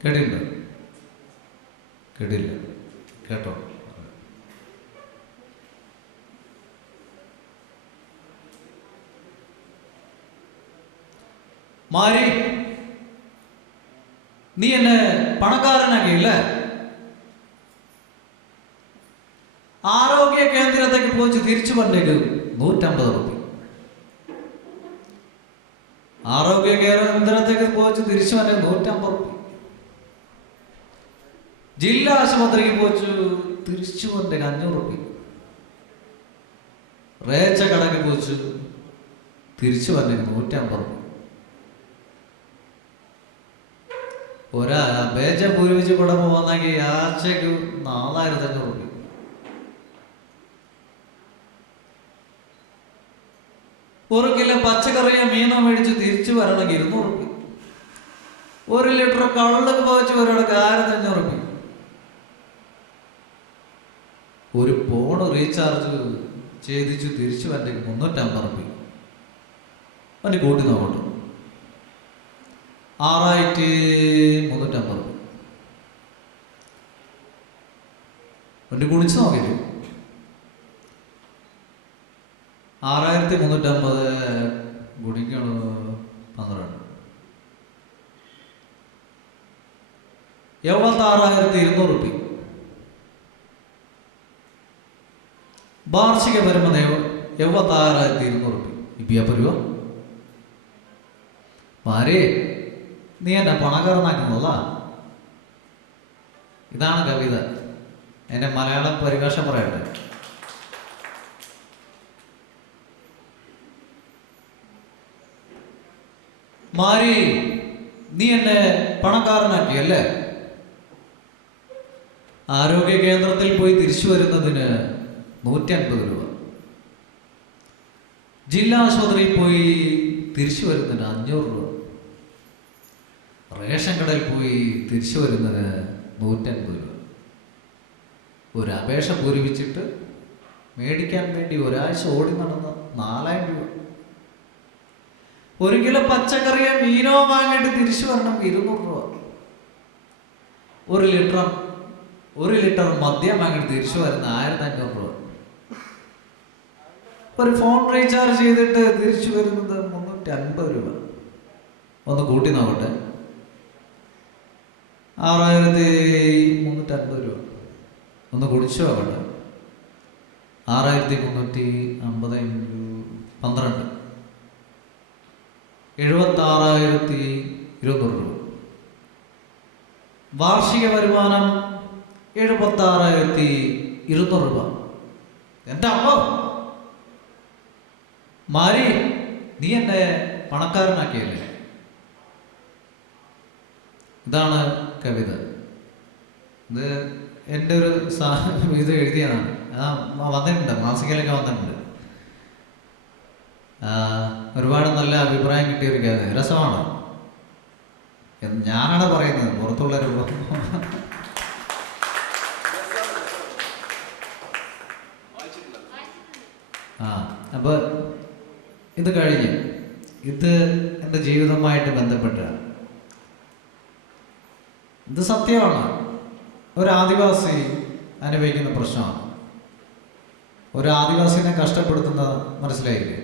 കേട്ടില്ല? കേട്ടോ? മാരി നീ എന്നെ പണക്കാരനാക്കിയല്ലേ. ആരോഗ്യ കേന്ദ്രത്തേക്ക് പോയി തിരിച്ചു വന്നേക്ക് 150 രൂപ. ആരോഗ്യ കേന്ദ്രത്തേക്ക് പോയി തിരിച്ചു വന്നേ 150 രൂപ. ജില്ലാ ആശുപത്രിക്ക് പോയി തിരിച്ചു വന്നേ 500 രൂപ. റേച്ച കടക്ക് പോയി തിരിച്ചു വന്നേ 150 രൂപ. ബേജ പൂരിപ്പിച്ച് കൂടെ പോവാന്നെങ്കിൽ ആഴ്ചക്ക് 4500 രൂപ. ഒരു കിലോ പച്ചക്കറിയോ മീനോ മേടിച്ച് തിരിച്ചു വരണമെങ്കിൽ 200 രൂപ. 1 ലിറ്റർ കള്ളൊക്കെ പോയിച്ച് ഒരാൾക്ക് 1500 രൂപ. ഒരു ഫോണ് റീചാർജ് ചെയ്തിച്ചു തിരിച്ചു വരണമെങ്കിൽ 350 രൂപ. അവന് കൂട്ടി നോക്കട്ടെ, 6350 രൂപ. അവൻ്റെ കുടിച്ച് നോക്കില്ലേ, 6350 ഗുണിക്കണം 76,200 വാർഷിക വരുമാനം 76,200 ഇപ്പിയാ പരുവ മാരേ നീ എന്നെ പണക്കാരനാക്കുന്നതാ. ഇതാണ് കവിത. എൻ്റെ മലയാളം പരിഭാഷ പറയട്ടെ. മാരി നീ എന്നെ പണക്കാരനാക്കിയല്ലേ? ആരോഗ്യ കേന്ദ്രത്തിൽ പോയി തിരിച്ചു വരുന്നതിന് 150 രൂപ, ജില്ലാ ആശുപത്രിയിൽ പോയി തിരിച്ചു വരുന്നതിന് 500 രൂപ, റേഷൻ കടയിൽ പോയി തിരിച്ചു വരുന്നതിന് 150 രൂപ. ഒരു അപേക്ഷ പൂരിപ്പിച്ചിട്ട് മേടിക്കാൻ വേണ്ടി ഒരാഴ്ച ഓടി നടന്ന 4000 രൂപ. 1 കിലോ പച്ചക്കറിയോ മീനോ വാങ്ങിയിട്ട് തിരിച്ചു വരണം 200 രൂപ. 1 ലിറ്റർ മദ്യം വാങ്ങിയിട്ട് തിരിച്ചു വരുന്ന 1500 രൂപ. ഒരു ഫോൺ റീചാർജ് ചെയ്തിട്ട് തിരിച്ചു വരുന്നത് 350 രൂപ. ഒന്ന് കൂട്ടി നോക്കട്ടെ, 6,350 രൂപ. ഒന്ന് കുടിച്ചു നോക്കട്ടെ, 6,350 × 12 76,200 രൂപ. വാർഷിക വരുമാനം 76,200 രൂപ. എൻ്റെ അമ്മ മാരി നീ എന്നെ പണക്കാരനാക്കിയല്ലേ? ഇതാണ് കവിത. ഇത് എൻ്റെ ഒരു ഇത് എഴുതിയതാണ്. വന്നിട്ടുണ്ട്, മാസികയിലൊക്കെ വന്നിട്ടുണ്ട്. ഒരുപാട് നല്ല അഭിപ്രായം കിട്ടിയൊരു കവിത. രസമാണ്. ഞാനാണ് പറയുന്നത്, പുറത്തുള്ളൊരു അപ്പോൾ ഇത് കഴിഞ്ഞ് ഇത് എൻ്റെ ജീവിതവുമായിട്ട് ബന്ധപ്പെട്ടാണ്. ഇത് സത്യമാണ്. ഒരു ആദിവാസി അനുഭവിക്കുന്ന പ്രശ്നമാണ്. ഒരു ആദിവാസിനെ കഷ്ടപ്പെടുത്തുന്ന മനസ്സിലായില്ലേ?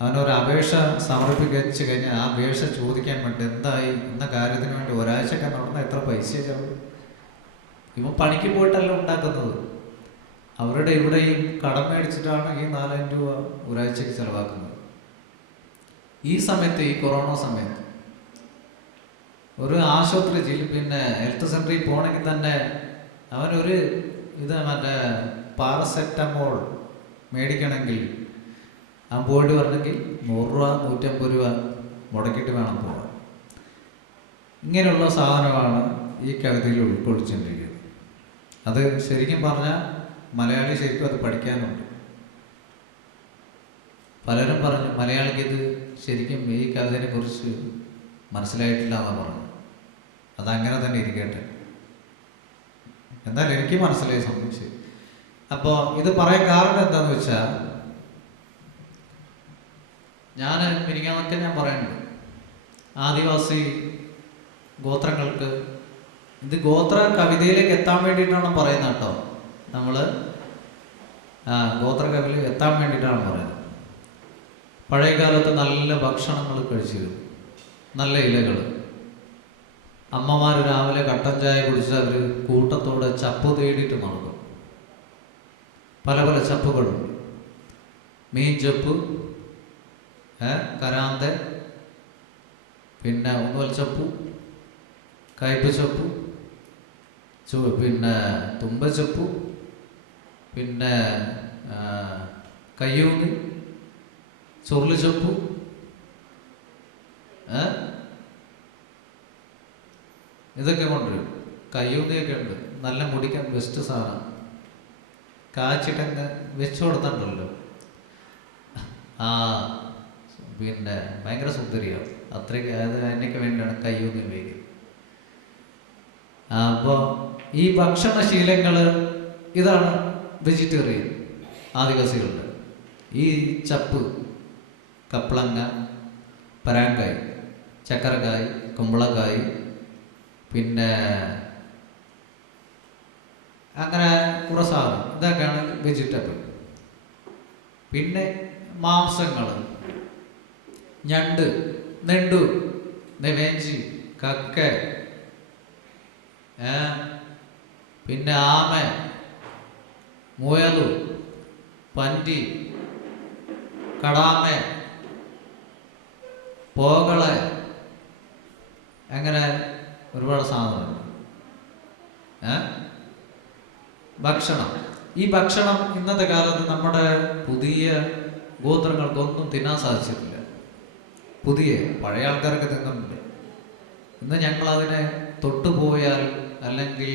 അവനൊരു അപേക്ഷ സമർപ്പിച്ചു കഴിഞ്ഞാൽ ആ അപേക്ഷ ചോദിക്കാൻ വേണ്ടി എന്തായി എന്ന കാര്യത്തിന് വേണ്ടി ഒരാഴ്ചയൊക്കെ നടന്ന എത്ര പൈസ ചെലവ്. ഇവൻ പണിക്ക് പോയിട്ടല്ല ഉണ്ടാക്കുന്നത്. അവരുടെ ഇവിടെയും കടം മേടിച്ചിട്ടാണ് ഈ 4,000 രൂപ ഒരാഴ്ചക്ക് ചിലവാക്കുന്നത്. ഈ സമയത്ത്, ഈ കൊറോണ സമയത്ത് ഒരു ആശുപത്രി പിന്നെ ഹെൽത്ത് സെൻ്ററിൽ പോകണമെങ്കിൽ തന്നെ അവനൊരു മറ്റേ പാരസെറ്റമോൾ മേടിക്കണമെങ്കിൽ അവൻ പോയിട്ട് വരണമെങ്കിൽ 100 രൂപ 150 രൂപ മുടക്കിയിട്ട് വേണം പോകാൻ. ഇങ്ങനെയുള്ള സാധനമാണ് ഈ കവിതയിൽ ഉൾക്കൊള്ളിച്ചിരിക്കുന്നത്. അത് ശരിക്കും പറഞ്ഞാൽ മലയാളി ശരിക്കും അത് പഠിക്കാനുണ്ട്. പലരും പറഞ്ഞു മലയാളിക്ക് ഇത് ശരിക്കും ഈ കവിതയെ കുറിച്ച് മനസ്സിലായിട്ടില്ല എന്നാണ് പറഞ്ഞത്. അതങ്ങനെ തന്നെ ഇരിക്കട്ടെ. എന്തായാലും എനിക്ക് മനസ്സിലായി സംഭവിച്ചു. അപ്പോൾ ഇത് പറയാൻ കാരണം എന്താണെന്ന് വെച്ചാൽ, മിനിങ്ങാന്നൊക്കെ ഞാൻ പറയുന്നുണ്ട്, ആദിവാസി ഗോത്രങ്ങൾക്ക് ഇത് ഗോത്ര കവിതയിലേക്ക് എത്താൻ വേണ്ടിയിട്ടാണ് പറയുന്നത് കേട്ടോ. നമ്മൾ ഗോത്ര കവിതയിൽ എത്താൻ വേണ്ടിയിട്ടാണ് പറയുന്നത്. പഴയ കാലത്ത് നല്ല ഭക്ഷണങ്ങൾ കഴിച്ചിരുന്നു, നല്ല ഇലകൾ. അമ്മമാർ രാവിലെ കട്ടൻ ചായ കുടിച്ച് അവർ കൂട്ടത്തോടെ ചപ്പ് തേടിയിട്ട് നടക്കും. പല പല ചപ്പുകളുണ്ട്. മീൻ ചപ്പ്, കരാന്ത, പിന്നെ ഉന്നൽ ചപ്പു, കയ്പ് ചപ്പു, പിന്നെ തുമ്പച്ചപ്പു, പിന്നെ കയ്യൂന്ന്, ചുരുളി ചപ്പു, ഇതൊക്കെ കൊണ്ടുവരും. കയ്യൂന്നിയൊക്കെ ഉണ്ട്, നല്ല മുടിക്കാൻ ബെസ്റ്റ് സാധനം. കാച്ചിട്ടങ്ങ് വെച്ചു കൊടുത്തിട്ടുണ്ടല്ലോ, പിന്നെ ഭയങ്കര സുന്ദരിയാണ്. അത്രയ്ക്ക് അതിനൊക്കെ വേണ്ടിയാണ് കയ്യൂന്നി ഉപയോഗിക്കുന്നത്. അപ്പോൾ ഈ ഭക്ഷണശീലങ്ങൾ ഇതാണ് വെജിറ്റേറിയൻ ആദിവാസികളുടെ. ഈ ചപ്പ്, കപ്പളങ്ങ, പരാങ്കായ്, ചക്കരക്കായ്, കുമ്പളക്കായ്, പിന്നെ അങ്ങനെ കുറേ സാധനം, ഇതൊക്കെയാണ് വെജിറ്റബിൾ. പിന്നെ മാംസങ്ങൾ, ഞണ്ട്, നെണ്ടു, നെവേഞ്ചി, കക്ക, പിന്നെ ആമ, മുയലു, പന്തി, കടാമ, പോകള്, അങ്ങനെ ഒരുപാട് സാധനമുണ്ട്. ഭക്ഷണം. ഈ ഭക്ഷണം ഇന്നത്തെ കാലത്ത് നമ്മുടെ പുതിയ ഗോത്രങ്ങൾക്കൊന്നും തിന്നാൻ സാധിച്ചിട്ടില്ല. പഴയ ആൾക്കാരൊക്കെ തിന്നുന്നുണ്ട്. ഇന്ന് ഞങ്ങളതിനെ തൊട്ടുപോയാൽ അല്ലെങ്കിൽ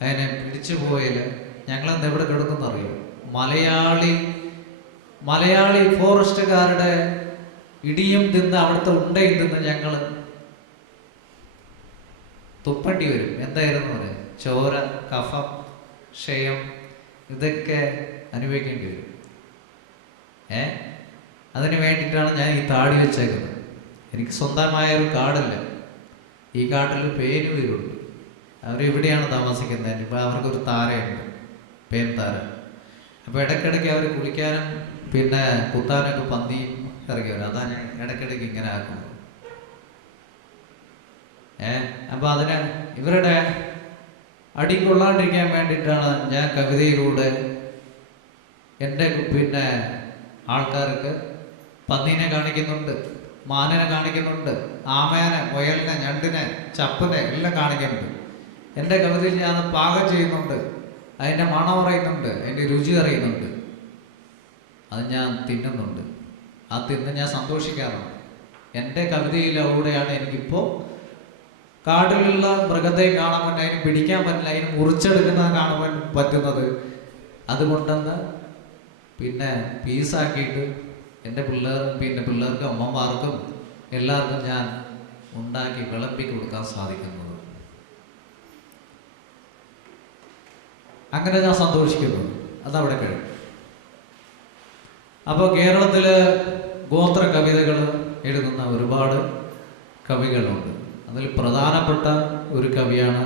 അതിനെ പിടിച്ചു പോയാൽ ഞങ്ങളെന്ന് എവിടെ കിടക്കുന്നറിയോ? മലയാളി ഫോറസ്റ്റുകാരുടെ ഇടിയും തിന്ന് അവിടുത്തെ ഉണ്ടയും തിന്ന് ഞങ്ങൾ തുപ്പണ്ടി വരും. എന്തായിരുന്നു അത്? ചോര, കഫം, ക്ഷയം, ഇതൊക്കെ അനുഭവിക്കേണ്ടി വരും. അതിന് വേണ്ടിയിട്ടാണ് ഞാൻ ഈ താടി വെച്ചേക്കുന്നത്. എനിക്ക് സ്വന്തമായ ഒരു കാടില്ല. ഈ കാട്ടിൽ പേനുവരുണ്ട്. അവരിവിടെയാണ് താമസിക്കുന്നത്. ഇപ്പം അവർക്കൊരു താരയുണ്ട്, പേൻ താര. അപ്പോൾ ഇടയ്ക്കിടയ്ക്ക് അവർ കുളിക്കാനും പിന്നെ കുത്താനൊക്കെ പന്നിയും ഇറങ്ങി വരും. അതാണ് ഞാൻ ഇടയ്ക്കിടയ്ക്ക് ഇങ്ങനെ ആക്കുന്നത്. അപ്പോൾ അതിന് ഇവരുടെ അടി കൊള്ളാണ്ടിരിക്കാൻ വേണ്ടിയിട്ടാണ് ഞാൻ കവിതയിലൂടെ എൻ്റെ പിന്നെ ആൾക്കാർക്ക് പന്നീനെ കാണിക്കുന്നുണ്ട്, മാനിനെ കാണിക്കുന്നുണ്ട്, ആമേനെ, മുയലിനെ, ഞണ്ടിനെ, ചപ്പിനെ എല്ലാം കാണിക്കുന്നുണ്ട്. എൻ്റെ കവിതയിൽ ഞാൻ പാകം ചെയ്യുന്നുണ്ട്, അതിൻ്റെ മണം അറിയുന്നുണ്ട്, അതിൻ്റെ രുചി അറിയുന്നുണ്ട്, അത് ഞാൻ തിന്നുന്നുണ്ട്. ആ തിന്ന് ഞാൻ സന്തോഷിക്കാറുണ്ട്. എൻ്റെ കവിതയിലൂടെയാണ് എനിക്കിപ്പോൾ കാട്ടിലുള്ള മൃഗത്തെ കാണാൻ പറ്റില്ല, അതിന് പിടിക്കാൻ പറ്റില്ല, അതിന് മുറിച്ചെടുക്കുന്നത് കാണാൻ പറ്റുന്നത്. അതുകൊണ്ടെന്ന് പിന്നെ പീസാക്കിയിട്ട് എൻ്റെ പിള്ളേർക്കും അമ്മമാർക്കും എല്ലാവർക്കും ഞാൻ ഉണ്ടാക്കി വിളമ്പി കൊടുക്കാൻ സാധിക്കുന്നത്. അങ്ങനെ ഞാൻ സന്തോഷിക്കുന്നു. അതവിടെ കഴിയും. അപ്പോൾ കേരളത്തിൽ ഗോത്ര കവിതകൾ എഴുതുന്ന ഒരുപാട് കവികളുണ്ട്. അതിൽ പ്രധാനപ്പെട്ട ഒരു കവിയാണ്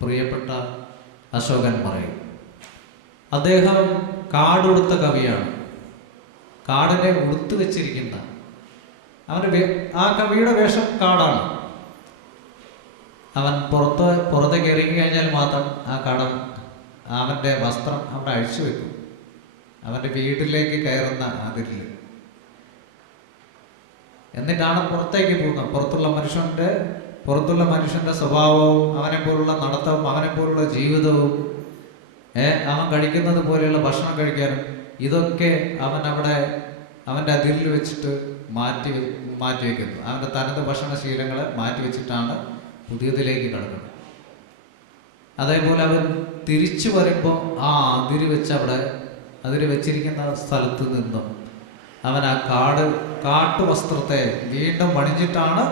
പ്രിയപ്പെട്ട അശോകൻ മറയൂർ. അദ്ദേഹം കാടുടുത്ത കവിയാണ്. കാടിനെ ഉടുത്തു വെച്ചിരിക്കുന്ന ആ കവിയുടെ വേഷം കാടാണ്. അവൻ പുറത്തേക്ക് ഇറങ്ങി കഴിഞ്ഞാൽ മാത്രം ആ കടം അവൻ്റെ വസ്ത്രം അവിടെ അഴിച്ചു വെക്കും. അവൻ്റെ വീട്ടിലേക്ക് കയറുന്ന അതിരിൽ എന്നിട്ടാണ് പുറത്തേക്ക് പോകുന്നത്. പുറത്തുള്ള മനുഷ്യൻ്റെ സ്വഭാവവും അവനെ പോലുള്ള നടത്തവും അവനെ പോലുള്ള ജീവിതവും അവൻ കഴിക്കുന്നത് പോലെയുള്ള ഭക്ഷണം കഴിക്കാനും ഇതൊക്കെ അവൻ്റെ അതിരിൽ വെച്ചിട്ട് മാറ്റി വയ്ക്കുന്നു. അവൻ്റെ തനത് ഭക്ഷണശീലങ്ങളെ മാറ്റി വെച്ചിട്ടാണ് പുതിയതിലേക്ക് കിടക്കുന്നത്. അതേപോലെ അവൻ തിരിച്ചു വരുമ്പോൾ ആ അതിര് വെച്ചിരിക്കുന്ന സ്ഥലത്ത് നിന്നും അവൻ ആ കാട്ടുവസ്ത്രത്തെ വീണ്ടും പണിഞ്ഞിട്ടാണ്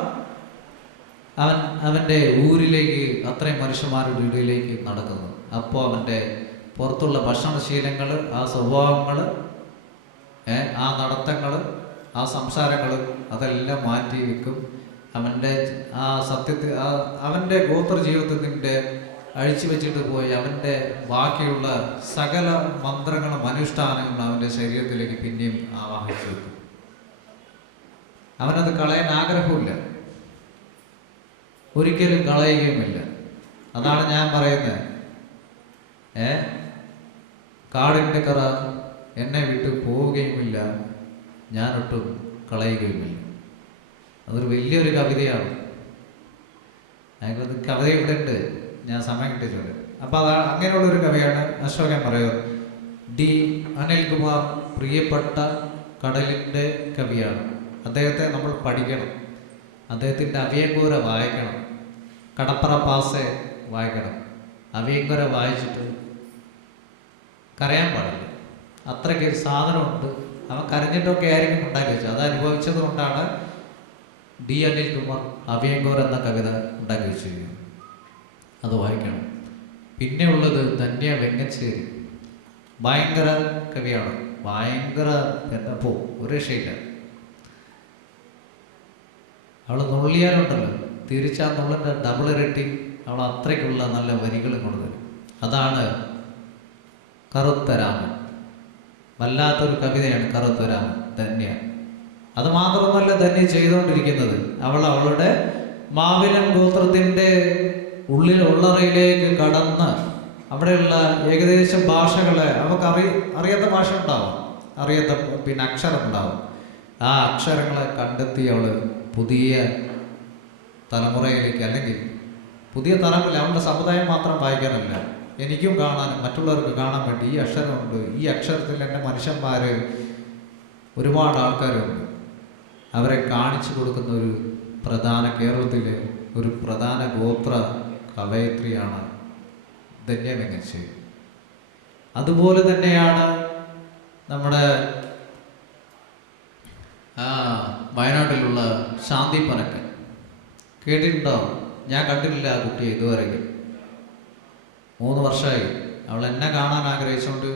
അവൻ്റെ ഊരിലേക്ക്, അത്രയും മനുഷ്യന്മാരുടെ ഇടയിലേക്ക് നടക്കുന്നത്. അപ്പോൾ അവൻ്റെ പുറത്തുള്ള ഭക്ഷണശീലങ്ങൾ, ആ സ്വഭാവങ്ങൾ, ആ നടത്തങ്ങൾ, ആ സംസാരങ്ങൾ അതെല്ലാം മാറ്റി വെക്കും. അവൻ്റെ ആ സത്യത്തിൽ അവൻ്റെ ഗോത്ര ജീവിതത്തിൻ്റെ അഴിച്ചു വെച്ചിട്ട് പോയി അവൻ്റെ ബാക്കിയുള്ള സകല മന്ത്രങ്ങളും അനുഷ്ഠാനങ്ങളും അവൻ്റെ ശരീരത്തിലേക്ക് പിന്നെയും ആവാഹിച്ചു വെക്കും. അവനത് കളയാൻ ആഗ്രഹമില്ല, ഒരിക്കലും കളയുകയുമില്ല. അതാണ് ഞാൻ പറയുന്നത്. കാടിൻ്റെ കറ എന്നെ വിട്ട് പോവുകയുമില്ല, ഞാനൊട്ടും കളയുകയുമില്ല. അതൊരു വലിയൊരു കവിതയാണ്. കവിത ഇവിടെ ഉണ്ട്, ഞാൻ സമയം കിട്ടിയിട്ടുണ്ട്. അപ്പോൾ അങ്ങനെയുള്ളൊരു കവിയാണ് അശോകൻ മറയൂർ. ഡി അനിൽകുമാർ പ്രിയപ്പെട്ട കടലിൻ്റെ കവിയാണ്. അദ്ദേഹത്തെ നമ്മൾ പഠിക്കണം. അദ്ദേഹത്തിൻ്റെ അവിയങ്കൂര വായിക്കണം, കടപ്പറ പാസെ വായിക്കണം. അവിയങ്കൂര വായിച്ചിട്ട് കരയാൻ പാടില്ല. അത്രയ്ക്ക് സാധനമുണ്ട്. അവൻ കരഞ്ഞിട്ടൊക്കെ ആയിരിക്കും ഉണ്ടാക്കി വെച്ചത്. അത് അനുഭവിച്ചത് കൊണ്ടാണ് ഡി അനിൽകുമാർ അവിയങ്കൂർ എന്ന കവിത ഉണ്ടാക്കി വെച്ചിരിക്കുന്നത്. അത് വായിക്കണം. പിന്നെ ഉള്ളത് ധന്യ വെങ്ങച്ചേരി, ഭയങ്കര കവിയാണ്. ഭയങ്കര എന്നപ്പോ ഒരു രക്ഷയില്ല. അവൾ നുള്ളിയാലുണ്ടല്ലോ, തിരിച്ചാ നുള്ളിൻ്റെ ഡബിൾ ഇരട്ടി അവൾ അത്രയ്ക്കുള്ള നല്ല വരികൾ കൊണ്ടുവരും. അതാണ് കറുത്തരാമൻ. വല്ലാത്തൊരു കവിതയാണ് കറുത്തരാമൻ. ധന്യ അത് മാത്രമല്ല ധന്യ ചെയ്തുകൊണ്ടിരിക്കുന്നത്. അവളുടെ മാവിലൻ ഗോത്രത്തിൻ്റെ ഉള്ളറയിലേക്ക് കടന്ന് അവിടെയുള്ള ഏകദേശം ഭാഷകളെ അവർക്ക് അറിയാത്ത ഭാഷ ഉണ്ടാവും, അറിയാത്ത പിന്നെ അക്ഷരം ഉണ്ടാവും. ആ അക്ഷരങ്ങളെ കണ്ടെത്തി അവൾ പുതിയ തലമുറയിലേക്ക്, അല്ലെങ്കിൽ പുതിയ തലമുറ, അവളുടെ സമുദായം മാത്രം വായിക്കാനല്ല, എനിക്കും കാണാനും മറ്റുള്ളവർക്ക് കാണാൻ വേണ്ടി ഈ അക്ഷരമുണ്ട്, ഈ അക്ഷരത്തിൽ എൻ്റെ മനുഷ്യന്മാർ ഒരുപാട് ആൾക്കാരുണ്ട്, അവരെ കാണിച്ചു കൊടുക്കുന്ന ഒരു കേരളത്തിലെ ഒരു പ്രധാന ഗോത്ര കവയത്രിയാണ് ധന്യ വെങ്ങശ്ശേരി. അതുപോലെ തന്നെയാണ് നമ്മുടെ വയനാട്ടിലുള്ള ശാന്തി പനക്കൻ. കേട്ടിട്ടുണ്ടോ? ഞാൻ കണ്ടിട്ടില്ല ആ കുട്ടിയെ ഇതുവരെയും. 3 വർഷമായി അവൾ എന്നെ കാണാൻ ആഗ്രഹിച്ചുകൊണ്ട്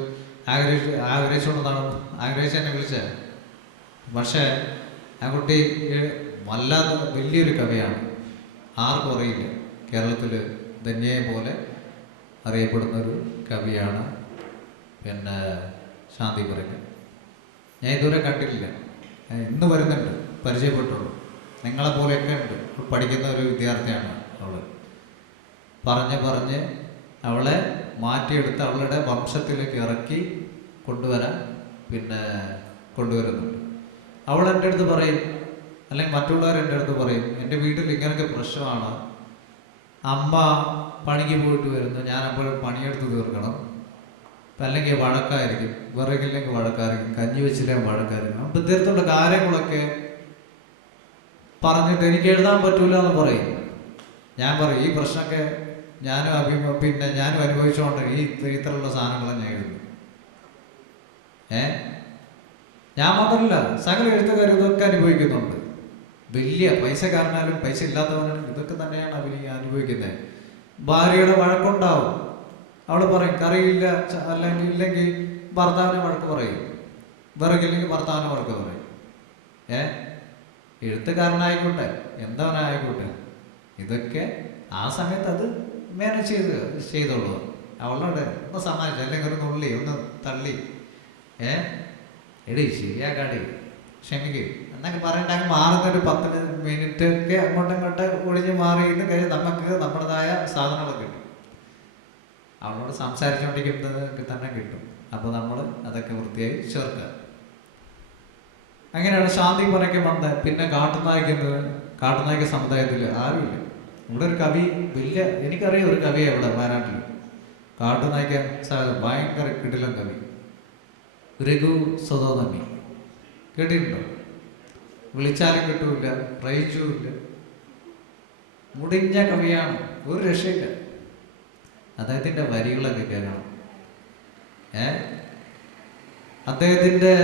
എന്നെ വിളിച്ചത്. പക്ഷേ ആ കുട്ടി വല്ലാതെ വലിയൊരു കവിയാണ്, ആർക്കും അറിയില്ല. കേരളത്തിൽ ധന്യയെ പോലെ അറിയപ്പെടുന്നൊരു കവിയാണ് പിന്നെ ശാന്തി പനക്കൻ. ഞാൻ ഇതുവരെ കണ്ടിട്ടില്ല, ഇന്ന് വരുന്നുണ്ട്, പരിചയപ്പെട്ടുള്ളൂ. നിങ്ങളെപ്പോലെയൊക്കെ ഉണ്ട്, പഠിക്കുന്ന ഒരു വിദ്യാർത്ഥിയാണ് അവൾ. പറഞ്ഞ് അവളെ മാറ്റിയെടുത്ത് അവളുടെ വംശത്തിലേക്ക് ഇറക്കി കൊണ്ടുവരാൻ കൊണ്ടുവരുന്നുണ്ട്. അവൾ എൻ്റെ അടുത്ത് പറയും, അല്ലെങ്കിൽ മറ്റുള്ളവർ എൻ്റെ അടുത്ത് പറയും, എൻ്റെ വീട്ടിൽ ഇങ്ങനെയൊക്കെ പ്രശ്നമാണ്, അമ്മ പണിക്ക് പോയിട്ട് വരുന്നു, ഞാൻ അപ്പോഴും പണിയെടുത്ത് തീർക്കണം, അല്ലെങ്കിൽ വഴക്കായിരിക്കും, വിറകില്ലെങ്കിൽ വഴക്കായിരിക്കും, കഞ്ഞി വെച്ചില്ലെങ്കിൽ വഴക്കായിരിക്കും. അപ്പം ഇത്തരത്തിലുള്ള കാര്യങ്ങളൊക്കെ പറഞ്ഞിട്ട് എനിക്ക് എഴുതാൻ പറ്റൂല എന്ന് പറയും. ഞാൻ പറയും, ഈ പ്രശ്നമൊക്കെ ഞാനും അനുഭവിച്ചുകൊണ്ട് ഇത്തരമുള്ള സാധനങ്ങളെ ഞാൻ എഴുതുന്നു. ഞാൻ മാത്രമല്ല, സകല എഴുത്തുകാർ ഇതൊക്കെ അനുഭവിക്കുന്നുണ്ട്. വലിയ പൈസക്കാരനാലും പൈസ ഇല്ലാത്തവനാലും ഇതൊക്കെ തന്നെയാണ് അനുഭവിക്കുന്നത്. ഭാര്യയുടെ വഴക്കുണ്ടാവും, അവൾ പറയും കറിയില്ല, ഇല്ലെങ്കിൽ ഭർത്താവിനെ വഴക്ക് പറയും, വിറകില്ലെങ്കിൽ ഭർത്താവിനെ വഴക്ക് പറയും. എഴുത്തുകാരനായിക്കോട്ടെ എന്തവനായിക്കോട്ടെ, ഇതൊക്കെ ആ സമയത്ത് അത് മാനേജ് ചെയ്തോളൂ. അവളോട് ഒന്ന് സമ്മാനിച്ചു, അല്ലെങ്കിൽ ഒരു നുള്ളി ഒന്ന് തള്ളി, എടീ ശരിയാക്കാടി, ക്ഷമിക്കും എന്നൊക്കെ പറയണ്ട. അങ്ങ് മാറുന്നൊരു 10 മിനിറ്റ് ഒക്കെ അങ്ങോട്ടും ഇങ്ങോട്ടും ഒഴിഞ്ഞ് മാറിയിട്ട് കഴിഞ്ഞ് നമുക്ക് നമ്മുടേതായ സാധനങ്ങളൊക്കെ കിട്ടും. അവളോട് സംസാരിച്ചുകൊണ്ടിരിക്കുന്നത് തന്നെ കിട്ടും. അപ്പോൾ നമ്മൾ അതൊക്കെ വൃത്തിയായി ചേർക്കുക. അങ്ങനെയാണ് ശാന്തി പനക്കൻ വന്നത്. പിന്നെ കാട്ടുനായ്ക്ക സമുദായത്തിൽ ആരുമില്ല. ഇവിടെ ഒരു കവി, എനിക്കറിയാം ഒരു കവിയെ ഇവിടെ വയനാട്ടിൽ, കാട്ടുനായ്ക്ക ഭയങ്കര കിടിലൻ കവി, രഘു സദോനമി. കേട്ടിട്ടുണ്ടോ? വിളിച്ചാലും കിട്ടൂല, റയിച്ചുമില്ല, മുടിഞ്ഞ കവിയാണ്, ഒരു രക്ഷയില്ല. അദ്ദേഹത്തിൻ്റെ വരികളൊക്കെ കേൾക്കണം. അദ്ദേഹത്തിൻ്റെ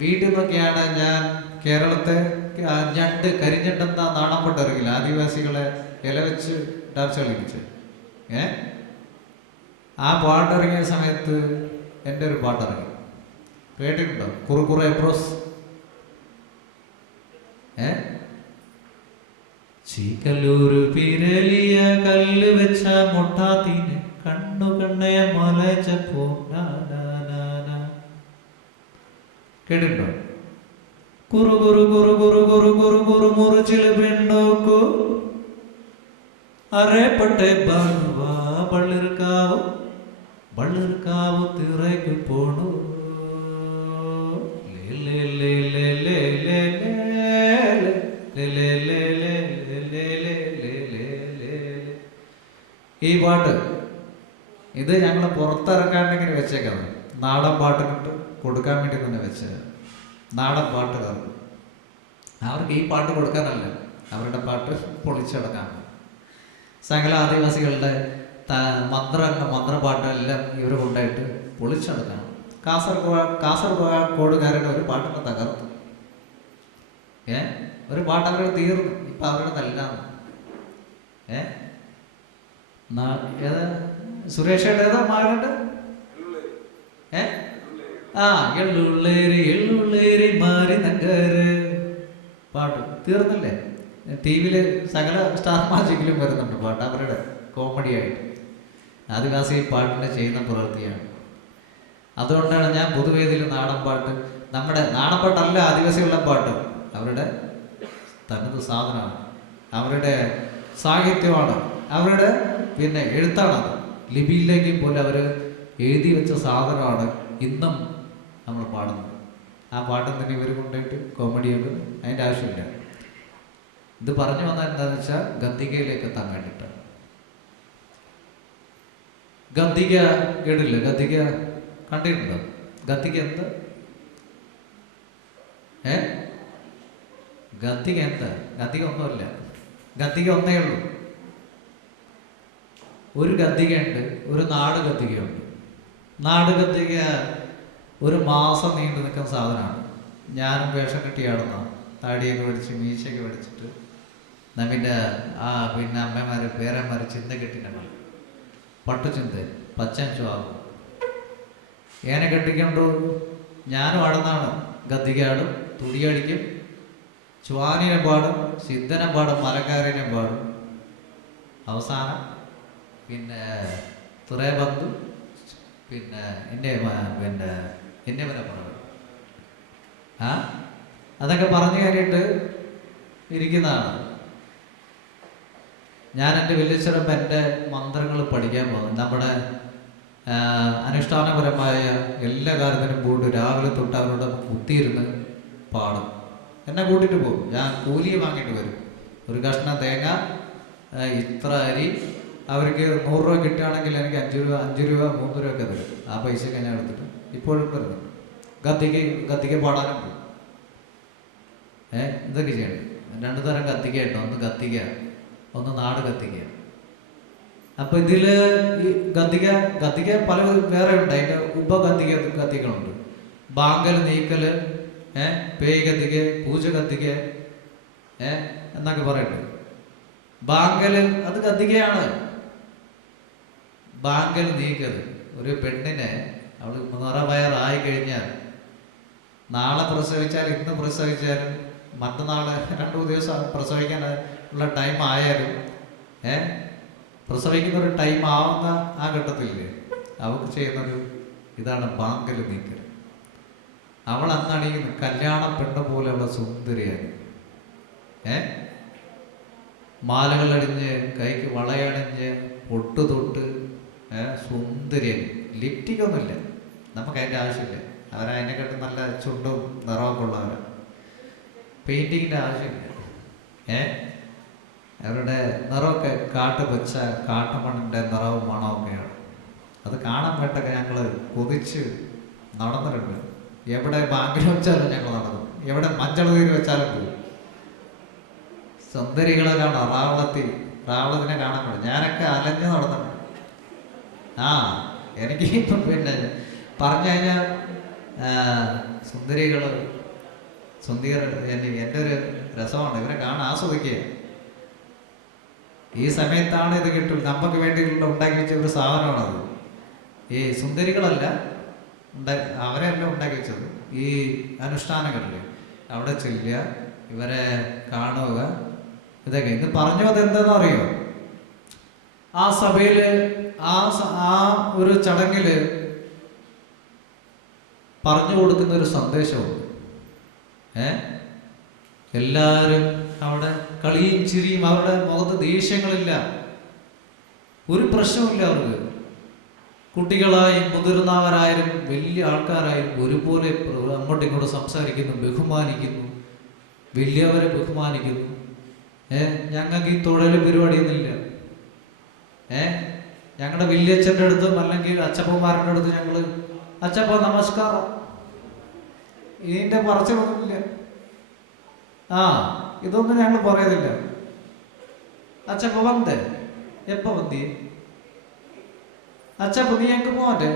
വീട്ടിൽ നിന്നൊക്കെയാണ് ഞാൻ കേരളത്തെ കരിഞ്ഞണ്ടെന്ന നാണംപെട്ട് ഇറങ്ങില്ല, ആദിവാസികളെ ഇല വെച്ച് ഡാൻസ് കളിപ്പിച്ചത്. ആ പാട്ടിറങ്ങിയ സമയത്ത് എൻ്റെ ഒരു പാട്ടിറങ്ങി, കേട്ടിട്ടുണ്ടോ? കുറുക്കുറെ എപ്രോസ്. ചീക്കല്ലൂര് പിരലിയ കല്ല് വെച്ച മുട്ടാത്തീന് കണ്ണുകണ്ണയ മലച്ചപ്പോ. കേട്ടിട്ടുണ്ടോ? കുറു കുറു കുറു കുറു കുറു കുറു കുറു മുറിച്ചില് പെണ്ണോക്കു അറേപ്പട്ടെ ബള്ളിർക്കാവ് തിറയ്ക്ക് പോണു. ഈ പാട്ട് ഇത് ഞങ്ങൾ പുറത്തിറക്കാണ്ടിങ്ങനെ വെച്ചേക്കാം. നാടൻ പാട്ടിട്ട് കൊടുക്കാൻ വേണ്ടി തന്നെ വെച്ചത്. നാടൻ പാട്ടുകാർ അവർക്ക് ഈ പാട്ട് കൊടുക്കാനല്ല, അവരുടെ പാട്ട് പൊളിച്ചടക്കാൻ. സകല ആദിവാസികളുടെ മന്ത്രപാട്ടെല്ലാം ഇവർ കൊണ്ടായിട്ട് പൊളിച്ചടക്കണം. കാസർഗോഡുകാരുടെ ഒരു പാട്ടിനെ തകർത്തു. ഒരു പാട്ട് അവരുടെ തീർന്നു, ഇപ്പം അവരുടെ നല്ലതാണ്. സുരേഷയുടെ ഏതാ മകളുണ്ട്? എള്ളുള്ളേരി മാറി നങ്കര് പാട്ട് തീർന്നില്ലേ? TV-യിൽ സകല സ്റ്റാർ മാജിക്കിലും വരുന്നുണ്ട് പാട്ട്, അവരുടെ കോമഡിയായിട്ട്. ആദിവാസി പാട്ടിനെ ചെയ്യുന്ന പ്രവൃത്തിയാണ്. അതുകൊണ്ടാണ് ഞാൻ പൊതുവേദിയിൽ നാടൻ പാട്ട്, നമ്മുടെ നാടൻ പാട്ടല്ല ആദിവാസികളുടെ പാട്ട്, അവരുടെ തനത് സാധനമാണ്. അവരുടെ സാഹിത്യമാണ്, അവരുടെ പിന്നെ എഴുത്താണത്. ലിപിയിലേക്ക് പോലെ അവർ എഴുതി വെച്ച സാധനമാണ് ഇന്നും നമ്മൾ പാടുന്നത്. ആ പാട്ടും തന്നെ ഇവർ കൊണ്ടുപോയിട്ട് കോമഡിയൊക്കെ അതിൻ്റെ ആവശ്യമില്ല. ഇത് പറഞ്ഞു വന്നാൽ എന്താണെന്ന് വെച്ചാൽ ഗദ്ദികയിലേക്ക് എത്താൻ വേണ്ടിയിട്ട്. ഗദ്ദിക കേട്ടില്ല? ഗദ്ദിക കണ്ടിട്ടുണ്ടോ? ഗദ്ദിക എന്ത്? ഗദ്ദിക എന്താ? ഗദ്ദിക ഒന്നുമില്ല. ഗദ്ദിക ഒന്നേ ഉള്ളൂ. ഒരു ഗദ്ദികയുണ്ട്, ഒരു നാട് ഗദ്ദികയുണ്ട്. നാട് ഗദ്ദിക ഒരു മാസം നീണ്ടു നിൽക്കുന്ന സാധനമാണ്. ഞാനും വേഷം കെട്ടിയാടുന്ന, താടിയൊക്കെ പഠിച്ച് മീശയൊക്കെ പഠിച്ചിട്ട് നമ്മുടെ പിന്നെ അമ്മമാർ പേരന്മാർ ചിന്ത കെട്ടിൻ്റെ പട്ടുചിന്ത പച്ചൻ ചുവാകും ഏനെ കെട്ടിക്കൊണ്ടു. ഞാനും ആടുന്നതാണ്. ഗദ്ദികയാടും, തുടിയടിക്കും, ചുവാനിനെ പാടും, സിദ്ധനെ പാടും, മലക്കാരനെ പാടും. അവസാനം പിന്നെ തുറേ ബന്ധു പിന്നെ എന്നെ പറയും. അതൊക്കെ പറഞ്ഞു കയറിയിട്ട് ഇരിക്കുന്നതാണ്. ഞാൻ എൻ്റെ വലിയച്ഛനപ്പം എൻ്റെ മന്ത്രങ്ങൾ പഠിക്കാൻ പോകുന്നു. നമ്മുടെ അനുഷ്ഠാനപരമായ എല്ലാ കാര്യത്തിനും പോയിട്ട് രാവിലെ തൊട്ട് അവരോട് കുത്തിയിരുന്ന് പാടും. എന്നെ കൂട്ടിയിട്ട് പോകും. ഞാൻ കൂലിയെ വാങ്ങിയിട്ട് വരും. ഒരു കഷ്ണം തേങ്ങ, ഇത്ര അരി. അവർക്ക് 100 രൂപ കിട്ടുകയാണെങ്കിൽ എനിക്ക് 5 രൂപ 3 രൂപ ഒക്കെ തരും. ആ പൈസയൊക്കെ ഞാൻ എടുത്തിട്ട് ഇപ്പോഴും വരുന്നു. ഗദ്ദിക പാടാനും പോകും. ഇതൊക്കെ ചെയ്യണം. 2 തരം ഗദ്ദിക ഉണ്ടോ? ഒന്ന് ഗദ്ദിക, ഒന്ന് നാട് ഗദ്ദിക. അപ്പൊ ഇതില് ഈ ഗദ്ദിക പല വേറെ ഉണ്ട്. അതിന്റെ ഗദ്ദികളുണ്ട്. ബാങ്കൽ, നീക്കല്, പേയ് ഗദ്ദിക, പൂജ ഗദ്ദിക എന്നൊക്കെ പറയുന്നുണ്ട്. ബാങ്കല് അത് ഗദ്ദികയാണ്. ബാങ്കൽ നീക്കല് ഒരു പെണ്ണിനെ അവൾ നിറവയറായി കഴിഞ്ഞാൽ നാളെ പ്രസവിച്ചാൽ, ഇന്ന് പ്രസവിച്ചാലും, മറ്റന്നാൾ 2 ദിവസം പ്രസവിക്കാൻ ഉള്ള ടൈം ആയാലും പ്രസവിക്കുന്ന ഒരു ടൈം ആവുന്ന ആ ഘട്ടത്തില്ലേ അവൾക്ക് ചെയ്യുന്നൊരു ഇതാണ് ബാങ്കൽ നീക്കൽ. അവൾ അന്നണിയുന്നു കല്യാണ പെണ്ണ പോലെ അവളെ സുന്ദരിയാണ്. മാലകളടിഞ്ഞ്, കൈക്ക് വളയണിഞ്ഞ്, പൊട്ട് തൊട്ട് സുന്ദരിയാണ്. ലിപ്റ്റിക്കൊന്നുമില്ല, നമുക്ക് അതിൻ്റെ ആവശ്യമില്ല. അവരതിനെക്കാട്ടും നല്ല ചുണ്ടും നിറമൊക്കെ ഉള്ളവരാണ്. പെയിൻറ്റിങ്ങിൻ്റെ ആവശ്യമില്ല. അവരുടെ നിറമൊക്കെ കാട്ടുപച്ച, കാട്ടുമണ്ണിൻ്റെ നിറവും മണമൊക്കെയാണ്. അത് കാണാൻ വേണ്ടൊക്കെ ഞങ്ങൾ കൊതിച്ച് നടന്നിട്ടുണ്ട്. എവിടെ ബാങ്കിൽ വെച്ചാലും ഞങ്ങൾ നടന്നു, എവിടെ മഞ്ചൾ തീര് വെച്ചാലും പോകും. സുന്ദരികളെ കാണാം. റാവളത്തിനെ കാണാൻ പറ്റും. ഞാനൊക്കെ അലഞ്ഞ് നടന്നിട്ടുണ്ട്. എനിക്ക് ഇപ്പം പിന്നെ പറഞ്ഞു കഴിഞ്ഞാൽ എൻ്റെ ഒരു രസമാണ് ഇവരെ കാണാൻ, ആസ്വദിക്കുക. ഈ സമയത്താണ് ഇത് കിട്ടും. നമുക്ക് വേണ്ടിയിട്ടുള്ള ഉണ്ടാക്കി വെച്ച ഒരു സാധനമാണത്. ഈ സുന്ദരികളല്ല അവരെല്ലാം ഉണ്ടാക്കി വെച്ചത്. ഈ അനുഷ്ഠാനങ്ങളിൽ അവിടെ ചെല്ലുക, ഇവരെ കാണുക, ഇതൊക്കെ. ഇത് പറഞ്ഞു അതെന്താണെന്ന് അറിയോ? ആ സഭയിൽ ആ ഒരു ചടങ്ങിൽ പറഞ്ഞു കൊടുക്കുന്ന ഒരു സന്ദേശമുണ്ട്. എല്ലാവരും അവിടെ കളിയും ചിരിയും, അവരുടെ മുഖത്ത് ദേഷ്യങ്ങളില്ല, ഒരു പ്രശ്നമില്ല അവർക്ക്. കുട്ടികളായും മുതിർന്നവരായാലും വലിയ ആൾക്കാരായാലും ഒരുപോലെ അങ്ങോട്ടും ഇങ്ങോട്ടും സംസാരിക്കുന്നു, ബഹുമാനിക്കുന്നു, വലിയവരെ ബഹുമാനിക്കുന്നു. ഞങ്ങൾക്ക് ഈ തൊഴിൽ പരിപാടിയൊന്നുമില്ല. ഞങ്ങളുടെ വലിയച്ഛൻ്റെ അടുത്തും അല്ലെങ്കിൽ അച്ചപ്പന്മാരുടെ അടുത്ത് ഞങ്ങൾ അച്ചപ്പ നമസ്കാരം, ഇതിൻ്റെ പറച്ചിലൊന്നുമില്ല. ഇതൊന്നും ഞങ്ങൾ പറയുന്നില്ല. അച്ചപ്പ വന്നേ, എപ്പ വന്തി? അച്ചപ്പ നീ ഞങ്ങൾക്ക് പോകട്ടെ,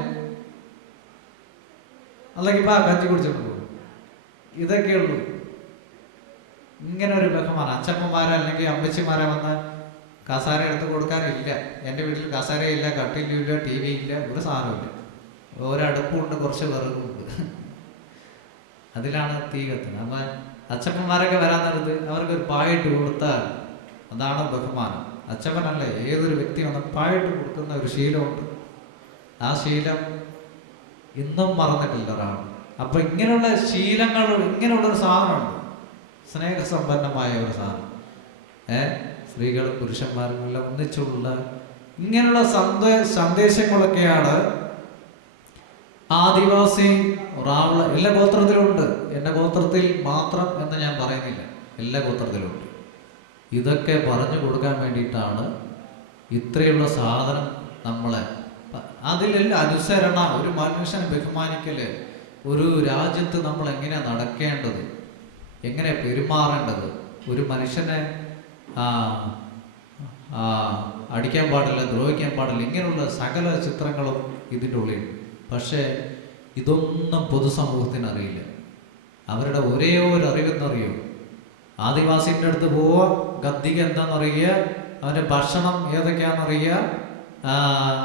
അല്ലെങ്കിൽ കഞ്ചി കുടിച്ചോണ്ട് പോകും. ഇതൊക്കെയുള്ളൂ. ഇങ്ങനെ ഒരു ബഹുമാനം. അച്ചമ്മമാരെ അല്ലെങ്കിൽ അമ്മച്ചിമാരെ വന്ന് കസാര എടുത്ത് കൊടുക്കാനില്ല. എൻ്റെ വീട്ടിൽ കസാരയില്ല, കട്ടിലില്ല, ടി വി ഇല്ല, ഒരു സാധനമില്ല. ഒരടുപ്പുണ്ട്, കുറച്ച് വിറകുണ്ട്. അതിലാണ് തീ കത്തുന്നത്. അപ്പം അച്ചപ്പന്മാരൊക്കെ വരാൻ നേരത്ത് അവർക്കൊരു പായിട്ട് കൊടുത്താൽ അതാണ് ബഹുമാനം. അച്ചപ്പനല്ല, ഏതൊരു വ്യക്തി വന്ന് പായിട്ട് കൊടുക്കുന്ന ഒരു ശീലമുണ്ട്. ആ ശീലം ഇന്നും മറന്നിട്ടില്ല ഒരാൾ. അപ്പം ഇങ്ങനെയുള്ള ശീലങ്ങൾ, ഇങ്ങനെയുള്ളൊരു സാധനമുണ്ട്, സ്നേഹസമ്പന്നമായ ഒരു സാധനം. സ്ത്രീകളും പുരുഷന്മാരും എല്ലാം ഒന്നിച്ചുള്ള ഇങ്ങനെയുള്ള സന്ദേശങ്ങളൊക്കെയാണ് ആദിവാസി റാവള എല്ലാ ഗോത്രത്തിലുമുണ്ട്. എൻ്റെ ഗോത്രത്തിൽ മാത്രം എന്ന് ഞാൻ പറയുന്നില്ല, എല്ലാ ഗോത്രത്തിലുമുണ്ട്. ഇതൊക്കെ പറഞ്ഞു കൊടുക്കാൻ വേണ്ടിയിട്ടാണ് ഇത്രയുള്ള സാധനം നമ്മളെ അതിലെല്ലാം അനുസരണ, ഒരു മനുഷ്യനെ ബഹുമാനിക്കൽ, ഒരു രാജ്യത്ത് നമ്മൾ എങ്ങനെ നടക്കേണ്ടത്, എങ്ങനെ പെരുമാറേണ്ടത്, ഒരു മനുഷ്യനെ അടിക്കാൻ പാടില്ല, ദ്രോഹിക്കാൻ പാടില്ല, ഇങ്ങനെയുള്ള സകല ചിത്രങ്ങളും ഇതിൻ്റെ ഉള്ളിൽ. പക്ഷേ ഇതൊന്നും പൊതുസമൂഹത്തിന് അറിയില്ല. അവരുടെ ഒരേ ഒരു അറിവെന്നറിയോ, ആദിവാസിൻ്റെ അടുത്ത് പോവുക, ഗദ്ദിക എന്താണെന്നറിയുക, അവൻ്റെ ഭക്ഷണം ഏതൊക്കെയാണെന്നറിയുക,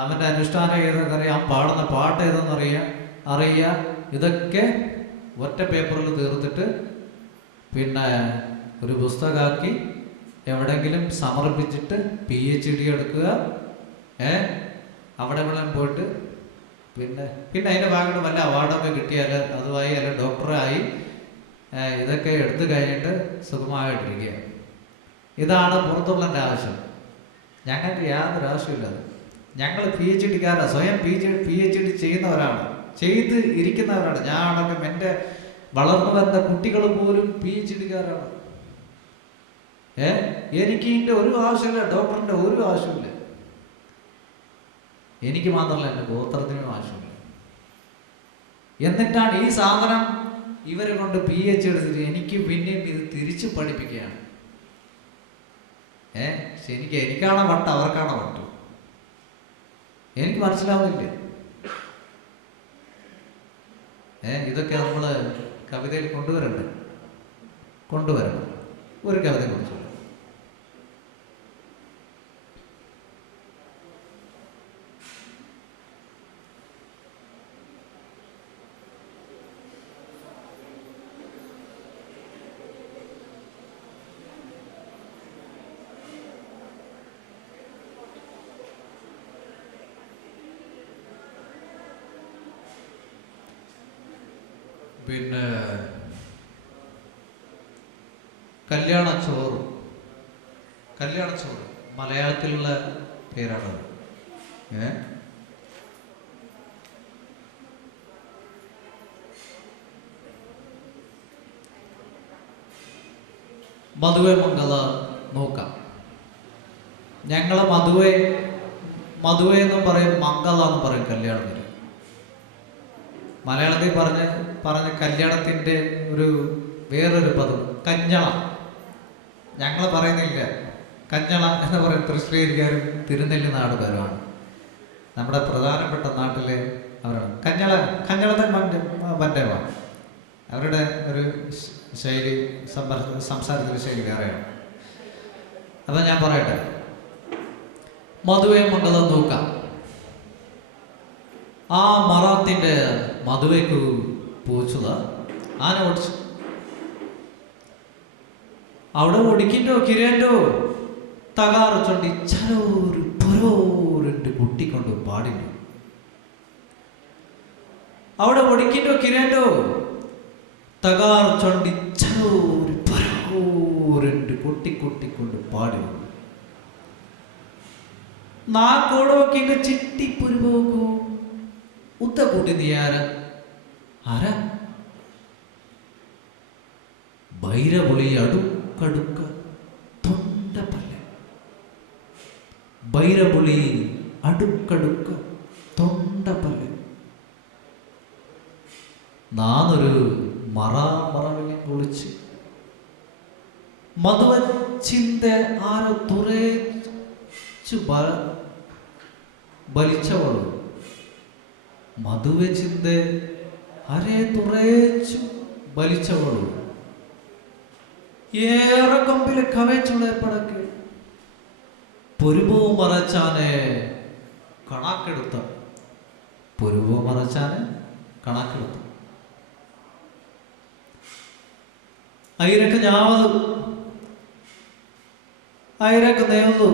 അവൻ്റെ അനുഷ്ഠാനം ഏതൊക്കെയറിയാം, പാടുന്ന പാട്ട് ഏതെന്നറിയുക. ഇതൊക്കെ ഒറ്റ പേപ്പറിൽ തീർത്തിട്ട് പിന്നെ ഒരു പുസ്തകമാക്കി എവിടെയെങ്കിലും സമർപ്പിച്ചിട്ട് PhD എടുക്കുക. അവിടെ ഇവിടെ പോയിട്ട് പിന്നെ അതിൻ്റെ ഭാഗത്ത് വല്ല അവാർഡൊക്കെ കിട്ടിയാൽ അതുമായി അല്ല ഡോക്ടറായി ഇതൊക്കെ എടുത്തു കഴിഞ്ഞിട്ട് സുഖമായിട്ടിരിക്കുക. ഇതാണ് പുറത്തുള്ളതിൻ്റെ ആവശ്യം. ഞങ്ങൾക്ക് യാതൊരു ആവശ്യമില്ല. ഞങ്ങൾ PhDക്കാരാണ്, സ്വയം PhD ചെയ്യുന്നവരാണ്, ചെയ്ത് ഇരിക്കുന്നവരാണ്. ഞാനടക്കം എൻ്റെ വളർന്നു വരുന്ന കുട്ടികൾ പോലും PhDക്കാരാണ്. എനിക്ക് ഇതിൻ്റെ ഒരു ആവശ്യമില്ല, ഡോക്ടറിൻ്റെ ഒരു ആവശ്യമില്ല. എനിക്ക് മാത്രമല്ല, എൻ്റെ ഗോത്രത്തിനും ആവശ്യമില്ല. എന്നിട്ടാണ് ഈ സാധനം ഇവരെ കൊണ്ട് PhD എടുത്തിട്ട് എനിക്ക് പിന്നെയും ഇത് തിരിച്ചു പഠിപ്പിക്കുകയാണ്. എനിക്കാണോ വട്ട്, അവർക്കാണോ വട്ട്? എനിക്ക് മനസ്സിലാവുന്നില്ല. ഇതൊക്കെ നമ്മൾ കവിതയിൽ കൊണ്ടുവരണം. ഒരു കവിതയെ കുറിച്ച് പിന്നെ കല്യാണച്ചോറ് മലയാളത്തിലുള്ള പേരാണ്. മധുവെ മംഗള നോക്കാം. ഞങ്ങളെ മധുവെ എന്ന് പറയും, മംഗള എന്ന് പറയും കല്യാണത്തിന്. മലയാളത്തിൽ പറഞ്ഞ കല്യാണത്തിൻ്റെ ഒരു വേറൊരു പദം കഞ്ഞള. ഞങ്ങൾ പറയുന്നില്ല, കഞ്ഞള എന്ന് പറയും തൃശ്ശൂരുകാരും തിരുനെല്ലി നാടുകാരുമാണ്. നമ്മുടെ പ്രധാനപ്പെട്ട നാട്ടിലെ അവരാണ്. കഞ്ഞളത്തെ മറ്റേവാണ് അവരുടെ ഒരു ശൈലി, സംസാരത്തിൻ്റെ ശൈലി വേറെയാണ്. അപ്പം ഞാൻ പറയട്ടെ, മധുവെ മംഗളം നോക്കാം. ആ മറാത്തിൻ്റെ മധുവയ്ക്ക് പൂച്ചത ആന ഓടിച്ചു. അവിടെ ഒടിക്കിൻ്റോ കിരേൻ്റോ തകാറ് ചൊണ്ടി ചരോര് പൊരോരുണ്ട് പൊട്ടിക്കൊണ്ട് പാടില്ല. അവിടെ ഒടിക്കിൻ്റോ കിരേൻ്റോ തകാറ് ചൊണ്ടി ചരോര് പൊരോരുണ്ട് പൊട്ടിക്കൊണ്ട് പാടില്ല. നാക്കോടോക്കിൻ്റെ ചിട്ടി പൊരുപോകോ ഉത്ത കൂട്ടി നീ ആരാ ബൈരപുളി അടുക്കടുക്ക തൊണ്ടപ്പല്ല. ബൈരപുളി അടുക്കടുക്ക തൊണ്ടപ്പല്ല. നാനൊരു മറവിനെ കുളിച്ച് മധുവച്ചിന്ത ആരോ തുറച്ചു ബലിച്ചവളു. മധുവച്ചിന്ത അരേ തുറച്ചു ബലിച്ചവളു. ഏറെ കൊമ്പില് കവച്ചുളപ്പടക്ക് പൊരുവോ മറച്ചാനെ കണക്കെടുത്ത. പൊരുവോ മറച്ചാനെ കണക്കെടുത്ത. ಐರಕ್ಕೆ ಯಾವುದು ಐರಕ್ಕೆ ನೇವುದು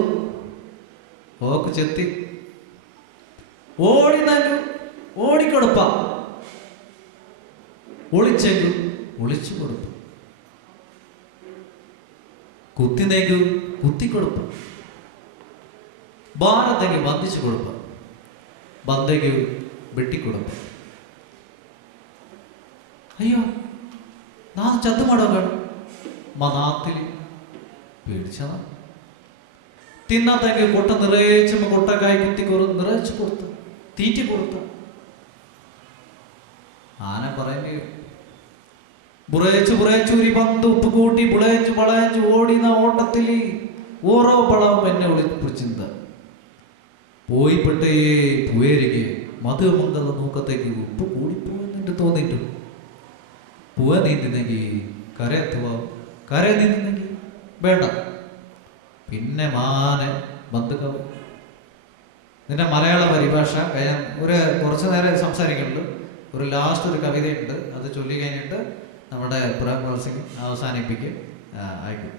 ಹೋಗು ಚೆತ್ತಿ ഓടിനു ഓടിക്കൊടുപ്പ ഒളിച്ചെങ്കു ഒളിച്ചു കൊടുത്തു കുത്തിനേക്കു കുത്തിക്കൊടുപ്പ്, ഭാരത്തെങ്കിൽ ബന്ധിച്ചു കൊടുപ്പ്, ബന്ധയ്ക്ക് വെട്ടിക്കൊടുപ്പ്. അയ്യോ നാ ചത്തുമാടോ വേണം നാത്തിൽ പേടിച്ചതാ. തിന്നാത്തെങ്കിൽ കൊട്ട നിറച്ചുമ്പോ കൊട്ടക്കായി കുത്തി നിറച്ചു കൊടുത്ത തീറ്റി കൊടുത്ത. ആന പറയുന്നേ ബുറേച്ചൂരി പന്ത് ഉപ്പ് കൂട്ടി ബുളേച്ചു വളയച്ചു ഓടിന ഓട്ടത്തിൽ ഓരോ പളവും എന്നെ ഒളിപ്പിടിച്ചിന്ത പോയിപ്പെട്ടേ പൂവേരിക്ക് മധുമംഗല നോക്കത്തേക്ക് ഉപ്പ് കൂടിപ്പോയെന്നിട്ട് തോന്നിട്ടു. പൂവ നീന്തിന്നെങ്കിൽ കരയെത്തുവോ, കര നീന്തിന്നെങ്കിൽ വേണ്ട, പിന്നെ മാനെ ബന്ധുക്കളും. ഇതിൻ്റെ മലയാള പരിഭാഷ ഞാൻ കുറച്ച് നേരം സംസാരിക്കുന്നുണ്ട്. ഒരു ലാസ്റ്റ് ഒരു കവിതയുണ്ട്, അത് ചൊല്ലി കഴിഞ്ഞിട്ട് നമ്മുടെ പ്രോഗ്രാം അവസാനിപ്പിക്കും ആയിരിക്കും.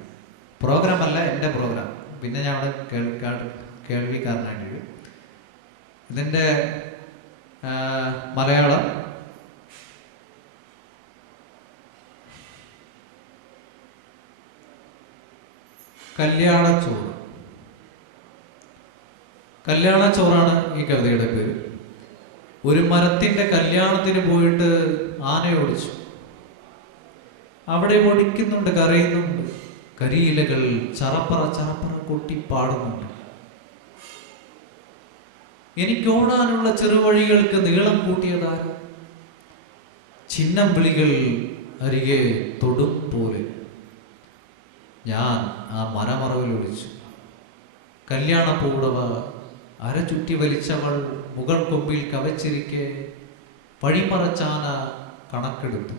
പ്രോഗ്രാമല്ല എൻ്റെ പ്രോഗ്രാം, പിന്നെ ഞാൻ അവിടെ കേൾവിക്കാരനായിട്ട്. ഇതിൻ്റെ മലയാളം കല്യാണച്ചോറ്. കല്യാണച്ചോറാണ് ഈ കവിതയുടെ പേര്. ഒരു മരത്തിൻ്റെ കല്യാണത്തിന് പോയിട്ട് ആനയോടിച്ചു. അവിടെ ഓടിക്കുന്നുണ്ട്, കരയുന്നുണ്ട്, കരിയിലകൾ ചറപ്പറ ചറപ്പറ കൊട്ടി പാടുന്നുണ്ട്. എനിക്കോടാനുള്ള ചെറുവഴികൾക്ക് നീളം കൂട്ടിയതാരും, ചിഹ്നം വിളികൾ അരികെ തൊടും പോലെ ഞാൻ ആ മരമറവിൽ ഒളിച്ചു. കല്യാണ പൂടവ അരചുറ്റി വലിച്ചവൾ മുകൾ കൊമ്പിൽ കവച്ചിരിക്കെ വഴിമറച്ചാന കണക്കെടുത്തു.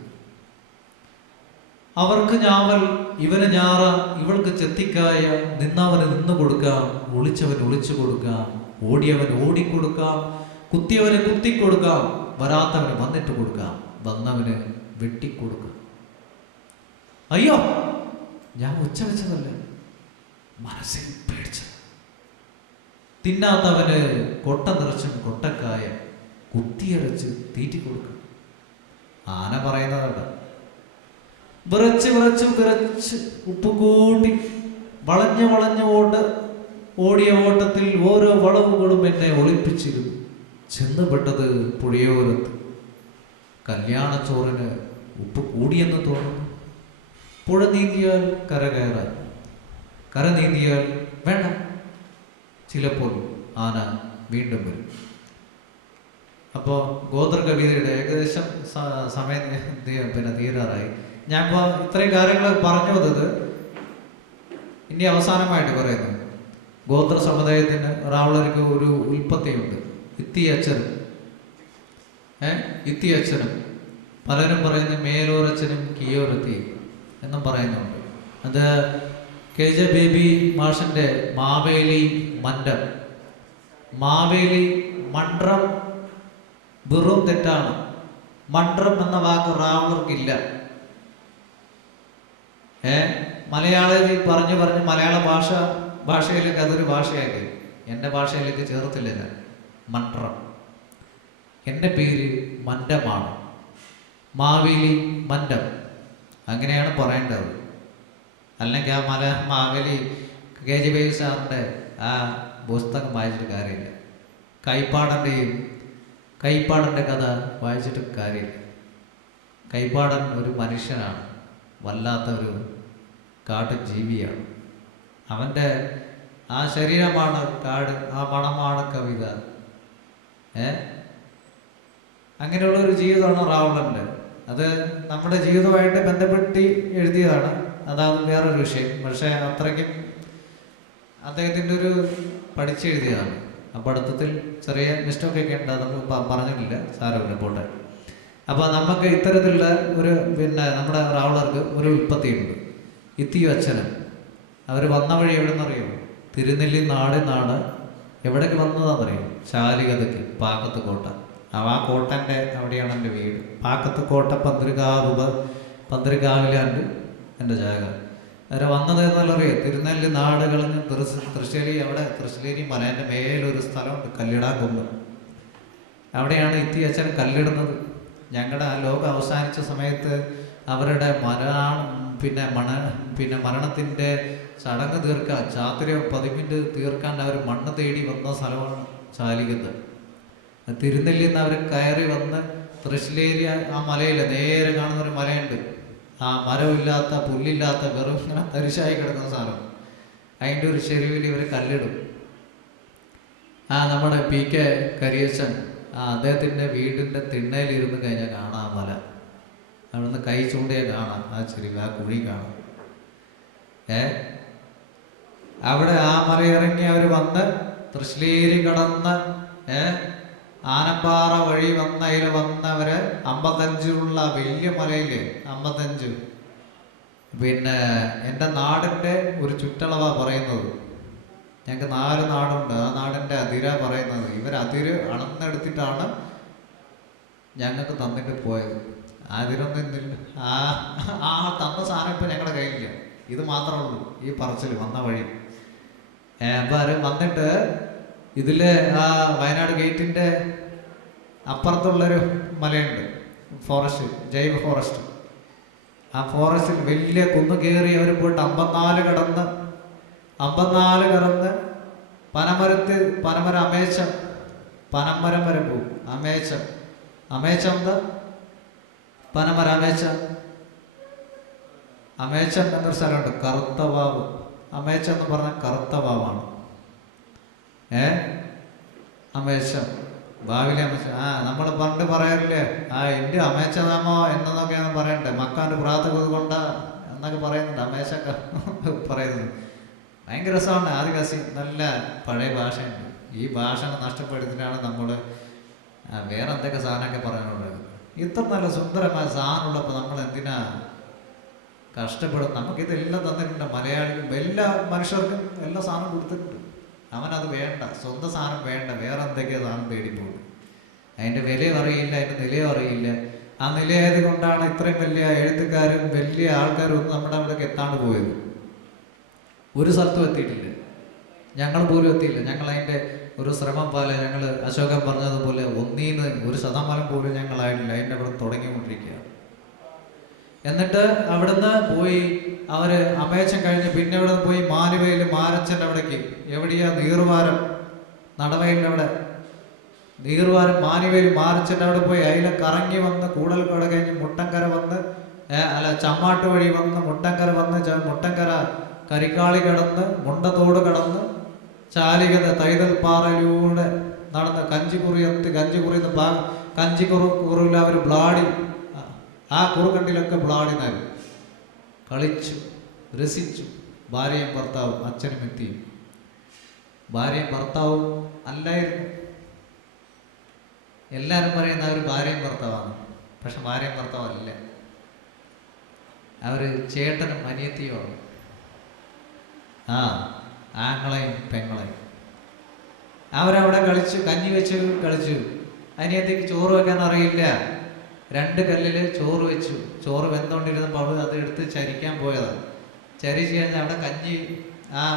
അവർക്ക് ഞാവൽ, ഇവന് ഞാറ, ഇവൾക്ക് ചെത്തിക്കായ, നിന്നവന് നിന്നു കൊടുക്കാം, ഒളിച്ചവന് ഒളിച്ചു കൊടുക്കാം, ഓടിയവന് ഓടിക്കൊടുക്കാം, കുത്തിയവന് കുത്തിക്കൊടുക്കാം, വരാത്തവന് വന്നിട്ട് കൊടുക്കാം, വന്നവന് വെട്ടിക്കൊടുക്കാം. അയ്യോ ഞാൻ ഉച്ച വെച്ചതല്ല, മനസ്സിൽ പേടിച്ചത്. തിന്നാത്തവന് കൊട്ട നിറച്ചും കൊട്ടക്കായ കുത്തിയരച്ച് തീറ്റിക്കൊടുക്കും. ആന പറയുന്നതാണ് വിറച്ച് വിറച്ച് വിറച്ച് ഉപ്പ് കൂട്ടി വളഞ്ഞു വളഞ്ഞു ഓടിയ ഓട്ടത്തിൽ ഓരോ വളവുകളും എന്നെ ഒളിപ്പിച്ചിരുന്നു. ചെന്നുപെട്ടത് പുഴയോരത്ത്. കല്യാണച്ചോറിന് ഉപ്പ് കൂടിയെന്ന് തോന്നുന്നു. പുഴ നീന്തിയാൽ കര കയറാൻ, കര നീന്തിയാൽ വേണ്ട, ചിലപ്പോൾ ആന വീണ്ടും വരും. അപ്പോൾ ഗോത്ര കവിതയുടെ ഏകദേശം സമയം തീരാറായി. ഞാൻ ഇത്രയും കാര്യങ്ങൾ പറഞ്ഞു വന്നത് ഇനി അവസാനമായിട്ട് പറയുന്നു. ഗോത്ര സമുദായത്തിന് റാവളർക്ക് ഒരു ഉൽപ്പത്തിയുണ്ട്, ഇത്തിയച്ഛനും. ഇത്തിയച്ഛനും പലരും പറയുന്നത് മേലോരച്ഛനും കിയോരത്തി എന്നും പറയുന്നുണ്ട്. അത് KJ ബേബി മാഷിൻ്റെ മാവേലി മന്റം. മാവേലി മണ്ഡ്രം വെറും തെറ്റാണ്. മണ്ഡ്രം എന്ന വാക്ക് റാവളർക്കില്ല. മലയാളത്തിൽ പറഞ്ഞു മലയാള ഭാഷയിലേക്ക് അതൊരു ഭാഷയാക്കി എൻ്റെ ഭാഷയിലേക്ക് ചേർത്തില്ല ഞാൻ. മണ്ഡ്രം. എൻ്റെ പേര് മന്റമാണ്, മാവേലി മന്റം, അങ്ങനെയാണ് പറയേണ്ടത്. അല്ലെങ്കിൽ ആ മാവേലി KJ ബേബി സാറിൻ്റെ ആ പുസ്തകം വായിച്ചിട്ട് കാര്യമില്ല. കൈപ്പാടൻ്റെ കഥ വായിച്ചിട്ട് കാര്യമില്ല. കൈപ്പാടൻ ഒരു മനുഷ്യനാണ്, വല്ലാത്ത ഒരു കാട്ടു ജീവിയാണ്. അവൻ്റെ ആ ശരീരമാണ് കാട്, ആ മണമാണ് കവിത. അങ്ങനെയുള്ളൊരു ജീവിതമാണ് റാവളൻ്റെ. അത് നമ്മുടെ ജീവിതമായിട്ട് ബന്ധപ്പെട്ട് എഴുതിയതാണ്, അതാണ് വേറൊരു വിഷയം. പക്ഷേ അത്രയ്ക്കും അദ്ദേഹത്തിൻ്റെ ഒരു പഠിച്ചെഴുതിയതാണ്. ആ പഠിത്തത്തിൽ ചെറിയ മിസ്റ്റേക്കൊക്കെ ഉണ്ട്, നമ്മൾ പറഞ്ഞിട്ടില്ല, സാരമില്ല, പോട്ടെ. അപ്പോൾ നമുക്ക് ഇത്തരത്തിലുള്ള ഒരു നമ്മുടെ റാവളർക്ക് ഒരു ഉൽപ്പത്തിയുണ്ട്, ഇത്തിയും അച്ഛനും. അവർ വന്ന വഴി എവിടെന്നറിയോ? തിരുനെല്ലി നാട് എവിടേക്ക് വന്നതാണെന്നറിയോ? ശാലികതയ്ക്ക്, പാക്കത്ത് കോട്ട. ആ കോട്ടൻ്റെ അവിടെയാണ് എൻ്റെ വീട്. പാക്കത്ത് കോട്ട പന്ത്രികാവിലാണ്ട് എൻ്റെ ജാഗ. അവരെ വന്നത് എന്നറിയോ? തിരുനെല്ലി നാട് കളഞ്ഞ് തൃശ്ശേരി, അവിടെ തൃശ്ശേരി മലേൻ്റെ മേലൊരു സ്ഥലമുണ്ട്, കല്ലിടാക്കുന്ന്. അവിടെയാണ് ഇത്തിയച്ഛൻ കല്ലിടുന്നത്. ഞങ്ങളുടെ ആ ലോകം അവസാനിച്ച സമയത്ത് അവരുടെ പിന്നെ മരണത്തിൻ്റെ ചടങ്ങ് തീർക്കാൻ ചാതുര്യം 10 മിനിറ്റ് തീർക്കാൻ അവർ മണ്ണ് തേടി വന്ന സ്ഥലമാണ് ചാലികത്ത്. തിരുനെല്ലിയിൽ നിന്ന് അവർ കയറി വന്ന് തൃശ്ശിലേരി ആ മലയിൽ നേരെ കാണുന്നൊരു മലയുണ്ട്. ആ മരമില്ലാത്ത പുല്ലില്ലാത്ത വെറും ഇങ്ങനെ തരിശായി കിടക്കുന്ന സ്ഥലം. അതിൻ്റെ ഒരു ചെരുവിൽ ഇവർ കല്ലിടും. നമ്മുടെ PK കരിയച്ചൻ അദ്ദേഹത്തിൻ്റെ വീടിൻ്റെ തിണ്ണയിലിരുന്ന് കഴിഞ്ഞാൽ കാണാം ആ മല. അവിടുന്ന് കൈ ചൂണ്ടിയാൽ കാണാം ആ ചെരുവ്, ആ കുഴി കാണാം. അവിടെ ആ മലയിറങ്ങി അവർ വന്ന് തൃശ്ശിലേരി കടന്ന് ആനപ്പാറ വഴി അതിൽ വന്നവര് 55 വലിയ മലയില്ലേ, 55. പിന്നെ എൻ്റെ നാടിൻ്റെ ഒരു ചുറ്റളവാ പറയുന്നത്. ഞങ്ങൾക്ക് 4 നാടുണ്ട്. ആ നാടിൻ്റെ അതിര പറയുന്നത്. അതിര് അളന്നെടുത്തിട്ടാണ് ഞങ്ങൾക്ക് തന്നിട്ട് പോയത്. അതിരൊന്നും ഇന്നില്ല. ആ തന്ന സാധനം ഇപ്പം ഞങ്ങളുടെ കയ്യിലില്ല. ഇത് മാത്രമേ ഉള്ളൂ ഈ പറച്ചിൽ വന്ന വഴി. അപ്പം വന്നിട്ട് ഇതിൽ ആ വയനാട് ഗേറ്റിൻ്റെ അപ്പുറത്തുള്ളൊരു മലയുണ്ട്, ഫോറസ്റ്റ്, ജൈവ ഫോറസ്റ്റ്. ആ ഫോറസ്റ്റിൽ വലിയ കുന്നു കയറി അവർ പോയിട്ട് 54 കടന്ന് പനമരം പനമരം വരെ പോകും. അമേച്ചം എന്താ അമേച്ചം എന്നൊരു സ്ഥലമുണ്ട്, കറുത്ത വാവ്. അമേച്ചം എന്ന് പറഞ്ഞാൽ കറുത്ത വാവാണ്. അമേച്ചം, ഭാവിയിലെ അമേച്ചം. നമ്മൾ പണ്ട് പറയാറില്ലേ, എൻ്റെ അമേച്ചനാമോ എന്നൊക്കെയാണ് പറയണ്ടേ, മക്കാൻ്റെ പ്രാർത്ഥന കൊണ്ട എന്നൊക്കെ പറയുന്നുണ്ട്. അമേച്ചൊക്കെ പറയുന്നത് ഭയങ്കര രസമാണ്. ആദിവാസി നല്ല പഴയ ഭാഷയുണ്ട്. ഈ ഭാഷ നഷ്ടപ്പെടുത്തിയിട്ടാണ് നമ്മൾ വേറെ എന്തൊക്കെ സാധനമൊക്കെ പറയാനുള്ളത്. ഇത്ര നല്ല സുന്ദരമായ സാധനമുള്ളപ്പോൾ നമ്മൾ എന്തിനാ കഷ്ടപ്പെടും? നമുക്കിതെല്ലാം തന്നിട്ടുണ്ട്. മലയാളിക്കും എല്ലാ മനുഷ്യർക്കും എല്ലാ സാധനം കൊടുത്തിട്ടുണ്ട്. അവനത് വേണ്ട, സ്വന്തം സാധനം വേണ്ട, വേറെ എന്തൊക്കെയോ സാധനം തേടിപ്പോകും. അതിൻ്റെ വിലയും അറിയില്ല, അതിൻ്റെ നിലയും അറിയില്ല. ആ നിലയായത് കൊണ്ടാണ് ഇത്രയും വലിയ എഴുത്തുകാരും വലിയ ആൾക്കാരും ഒന്നും നമ്മുടെ അവിടേക്ക് എത്താണ്ട് പോയത്. ഒരു സ്ഥലത്തും എത്തിയിട്ടില്ല, ഞങ്ങൾ പോലും എത്തിയില്ല. ഞങ്ങളതിൻ്റെ ഒരു ശ്രമം പോലെ ഞങ്ങൾ അശോകൻ പറഞ്ഞതുപോലെ 1% പോലും ഞങ്ങളായിട്ടില്ല. അതിൻ്റെ അവിടെ തുടങ്ങിക്കൊണ്ടിരിക്കുകയാണ്. എന്നിട്ട് അവിടുന്ന് പോയി അവർ അമേച്ചം കഴിഞ്ഞ് പിന്നെ അവിടെ പോയി മാലുവയിൽ മാരച്ചൻ്റെ അവിടേക്ക്, എവിടെയാ, നീർവാരം, നടവയിലിൻ്റെ അവിടെ നീർവാരം, മാനുവയിൽ മാരച്ചൻ്റെ അവിടെ പോയി അതിലെ കറങ്ങി വന്ന് കൂടൽക്കോട് കഴിഞ്ഞ് മുട്ടങ്കര വന്ന് ചമ്മാട്ട് വഴി വന്ന് മുട്ടങ്കര മുട്ടങ്കര കരിക്കാളി കടന്ന് മുണ്ടത്തോട് കടന്ന് ചാലികത തൈതൽ പാറയിലൂടെ നടന്ന് കഞ്ചിക്കുറിയിൽ അവർ ബ്ലാഡി, ആ കുറുകണ്ടിലൊക്കെ ബ്ലാഡി നരും കളിച്ചു രസിച്ചു. ഭാര്യയും ഭർത്താവും, അച്ഛനും എത്തിയും. ഭാര്യയും ഭർത്താവും അല്ലായിരുന്നു. എല്ലാവരും പറയുന്ന അവർ ഭാര്യയും ഭർത്താവാണ്. പക്ഷെ ഭാര്യയും ഭർത്താവല്ല, അവർ ചേട്ടനും അനിയത്തിയുമാണ്. ആങ്ങളെയും പെങ്ങളെയും. അവരവിടെ കളിച്ചു, കഞ്ഞി വെച്ച് കളിച്ചു. അനിയത്തിക്ക് ചോറ് വെക്കാൻ അറിയില്ല. 2 കല്ലിൽ ചോറ് വെച്ചു. ചോറ് വെന്തുകൊണ്ടിരുന്നപ്പോൾ അവൾ അത് എടുത്ത് ചരിക്കാൻ പോയതാണ്. ചരിച്ച് കഴിഞ്ഞാൽ അവിടെ കഞ്ഞി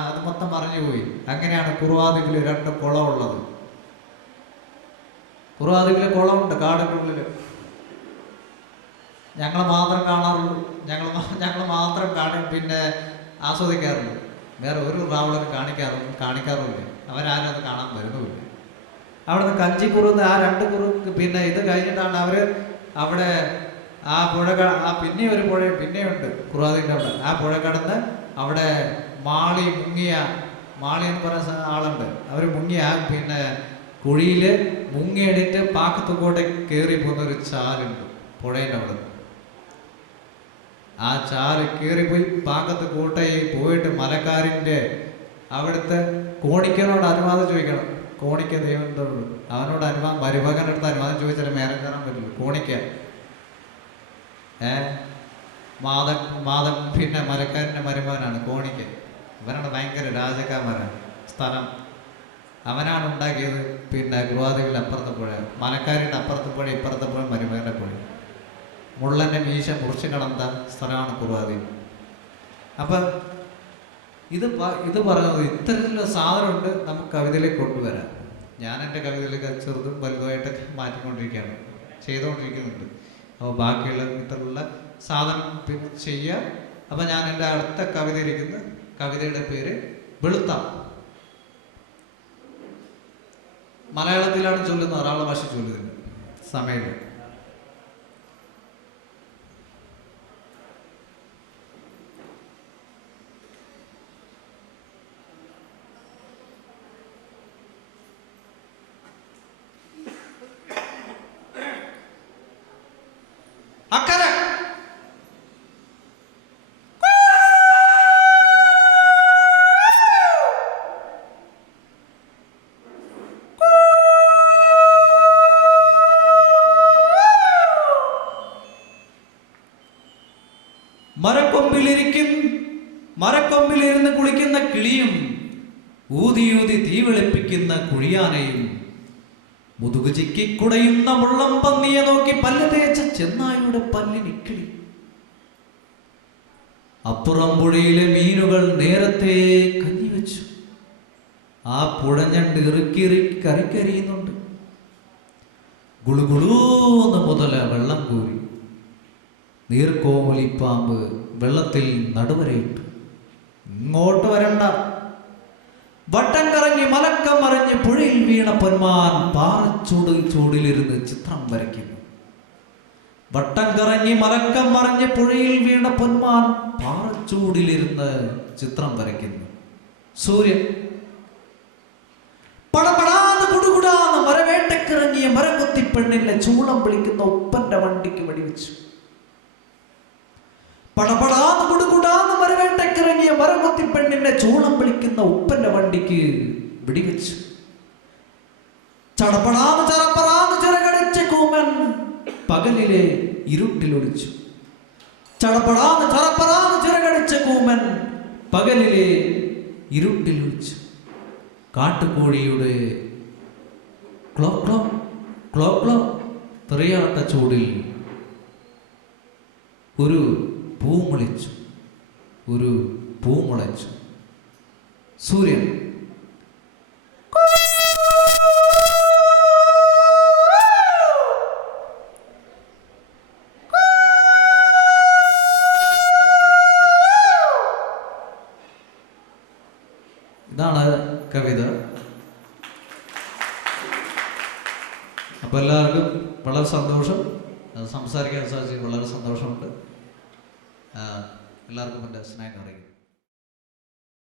അത് മൊത്തം മറിഞ്ഞു പോയി. അങ്ങനെയാണ് കുറുവാദ്വീപിൽ 2 കുളമുള്ളത്. കുറുവാദ്വീപിൽ കുളമുണ്ട് കാടിൻ്റെ ഉള്ളിൽ. ഞങ്ങൾ മാത്രം കാണാറുള്ളൂ, ഞങ്ങൾ മാത്രം പിന്നെ ആസ്വദിക്കാറുള്ളൂ. വേറെ ഒരു ട്രാവലർ കാണിക്കാറുമില്ല. അവരാരും അത് കാണാൻ വരുന്നുമില്ല. അവിടുന്ന് കഞ്ചിക്കുറുന്ന് ആ 2 കുറുക്ക് പിന്നെ ഇത് കഴിഞ്ഞിട്ടാണ് അവർ അവിടെ ആ പുഴ, പിന്നെ ഒരു പുഴ പിന്നെയുണ്ട് കുറുവാദ്വീപിൻ്റെ അവിടെ. ആ പുഴ കടന്ന് അവിടെ മാളി എന്ന് പറയുന്ന ആളുണ്ട്. അവർ മുങ്ങിയ പിന്നെ കുഴിയിൽ മുങ്ങിയെടുത്ത് പാക്കത്തുകൂടെ കയറി പോകുന്നൊരു ചാലുണ്ട് പുഴേൻ്റെ അവിടെ. ആ ചാല് കയറിപ്പോയി പാക്കത്ത് കൂട്ടയിൽ പോയിട്ട് മലക്കാരിൻ്റെ അവിടുത്തെ കോണിക്കനോട് അനുവാദം ചോദിക്കണം. കോണിക്ക ദൈവം ഉള്ളൂ, അവനോട് മരുമകനടുത്ത് അനുവാദം ചോദിച്ചാൽ മേലെ കയറാൻ പറ്റുള്ളൂ. കോണിക്ക മാതൻ പിന്നെ മലക്കാരൻ്റെ മരുമകനാണ് കോണിക്ക. ഇവനാണ് ഭയങ്കര രാജകാരന്മാരാണ്. സ്ഥലം അവനാണ് ഉണ്ടാക്കിയത്. പിന്നെ കുറുവാദ്വീപിൽ അപ്പുറത്തെ പുഴ, മലക്കാരിൻ്റെ അപ്പുറത്തെ പുഴ, ഇപ്പുറത്തെ പുഴ മരുമകൻ്റെ പുഴ. മുള്ളൻ്റെ മീശ മുറിച്ച് കളന്ന സ്ഥലമാണ് കുറുവാദ്വീപ്. അപ്പം ഇത് പറയുന്നത് ഇത്തരത്തിലുള്ള സാധനമുണ്ട് നമുക്ക് കവിതയിലേക്ക് കൊണ്ടുവരാം. ഞാൻ എൻ്റെ കവിതയിലേക്ക് ചെറുതും വലുതുമായിട്ടൊക്കെ ചെയ്തുകൊണ്ടിരിക്കുന്നുണ്ട്. അപ്പോൾ ബാക്കിയുള്ള ഇത്തരത്തിലുള്ള സാധനം ചെയ്യുക, അപ്പം ഞാൻ എൻ്റെ അടുത്ത കവിത ഇരിക്കുന്ന കവിതയുടെ പേര് വെളുത്താം. മലയാളത്തിലാണ് ചൊല്ലുന്നത്, മലയാള ഭാഷ ചൊല്ലുന്നില്ല, സമയമില്ല. അക്കരെ മരക്കൊമ്പിലിരുന്ന് കുളിക്കുന്ന കിളിയും ഊതിയൂതി തീ വെളുപ്പിക്കുന്ന കുഴിയാനയും മുതുകു ചിക്കി കുടയുന്ന മുള്ളം പന്നിയെ നോക്കി പല്ല് തേച്ച ചെന്നായുടെ പല്ലിനിക്കിളി. അപ്പുറം പുഴയിലെ മീനുകൾ നേരത്തെ കഞ്ഞിവെച്ചു. ആ പുഴഞ്ഞണ്ട് ഇറുക്കിറുക്കി കറിക്കരിയുന്നുണ്ട്. ഗുളുഗുളൂന്ന് മുതല വെള്ളം കൂരി. നീർക്കോമലിപ്പാമ്പ് വെള്ളത്തിൽ നടുവരയിട്ടു. ഇങ്ങോട്ട് വരണ്ട. വട്ടം കറങ്ങി മലക്കം മറിഞ്ഞ് പുഴയിൽ വീണ പൊന്മാൻ പാറച്ചൂടിലിരുന്ന് ചിത്രം വരയ്ക്കുന്നു. വട്ടം കറങ്ങി മലക്കം മറിഞ്ഞ് പുഴയിൽ വീണ പൊന്മാൻ പാറച്ചൂടിലിരുന്ന് ചിത്രം വരയ്ക്കുന്നു. സൂര്യൻ പടപടാന്ന് കുടുകുടാന്ന് മരവേട്ടക്കിറങ്ങിയ മരകൊത്തിപ്പെണ്ണിനെ ചൂളം വിളിക്കുന്ന ഒപ്പന്റെ വണ്ടിക്ക് വെടിവെച്ചു. പടപടാന്ന് കുടുകുടാന്ന് മരവേട്ടക്കിറങ്ങിയ മരകൊത്തിപ്പെണ്ണിനെ ചൂളം വിളിക്കുന്ന ഉപ്പന്റെ വണ്ടിക്ക് വെടിവെച്ചു. ചടപടാന്ന് ചറപ്പറാന്ന് ചിറകടിച്ച കൂമൻ പകലിലെ ഇരുട്ടിലൊളിച്ചു. ചടപടാന്ന് ചറപ്പറാന്ന് ചിറകടിച്ച കൂമൻ പകലിലെ ഇരുട്ടിലൊളിച്ചു. കാട്ടുകോഴിയുടെ ക്ലോ ക്ലോ ക്ലോ ക്ലോ തെറിയാട്ട ചൂടിൽ ഒരു പൂമുളിച്ചു. സൂര്യൻ ഇതാണ് കവിത. അപ്പോൾ എല്ലാവർക്കും വളരെ സന്തോഷം, സംസാരിക്കാൻ സാധിച്ചത് വളരെ സന്തോഷമുണ്ട്. എല്ലാവർക്കും എൻ്റെ സ്നേഹം അറിയിക്കും.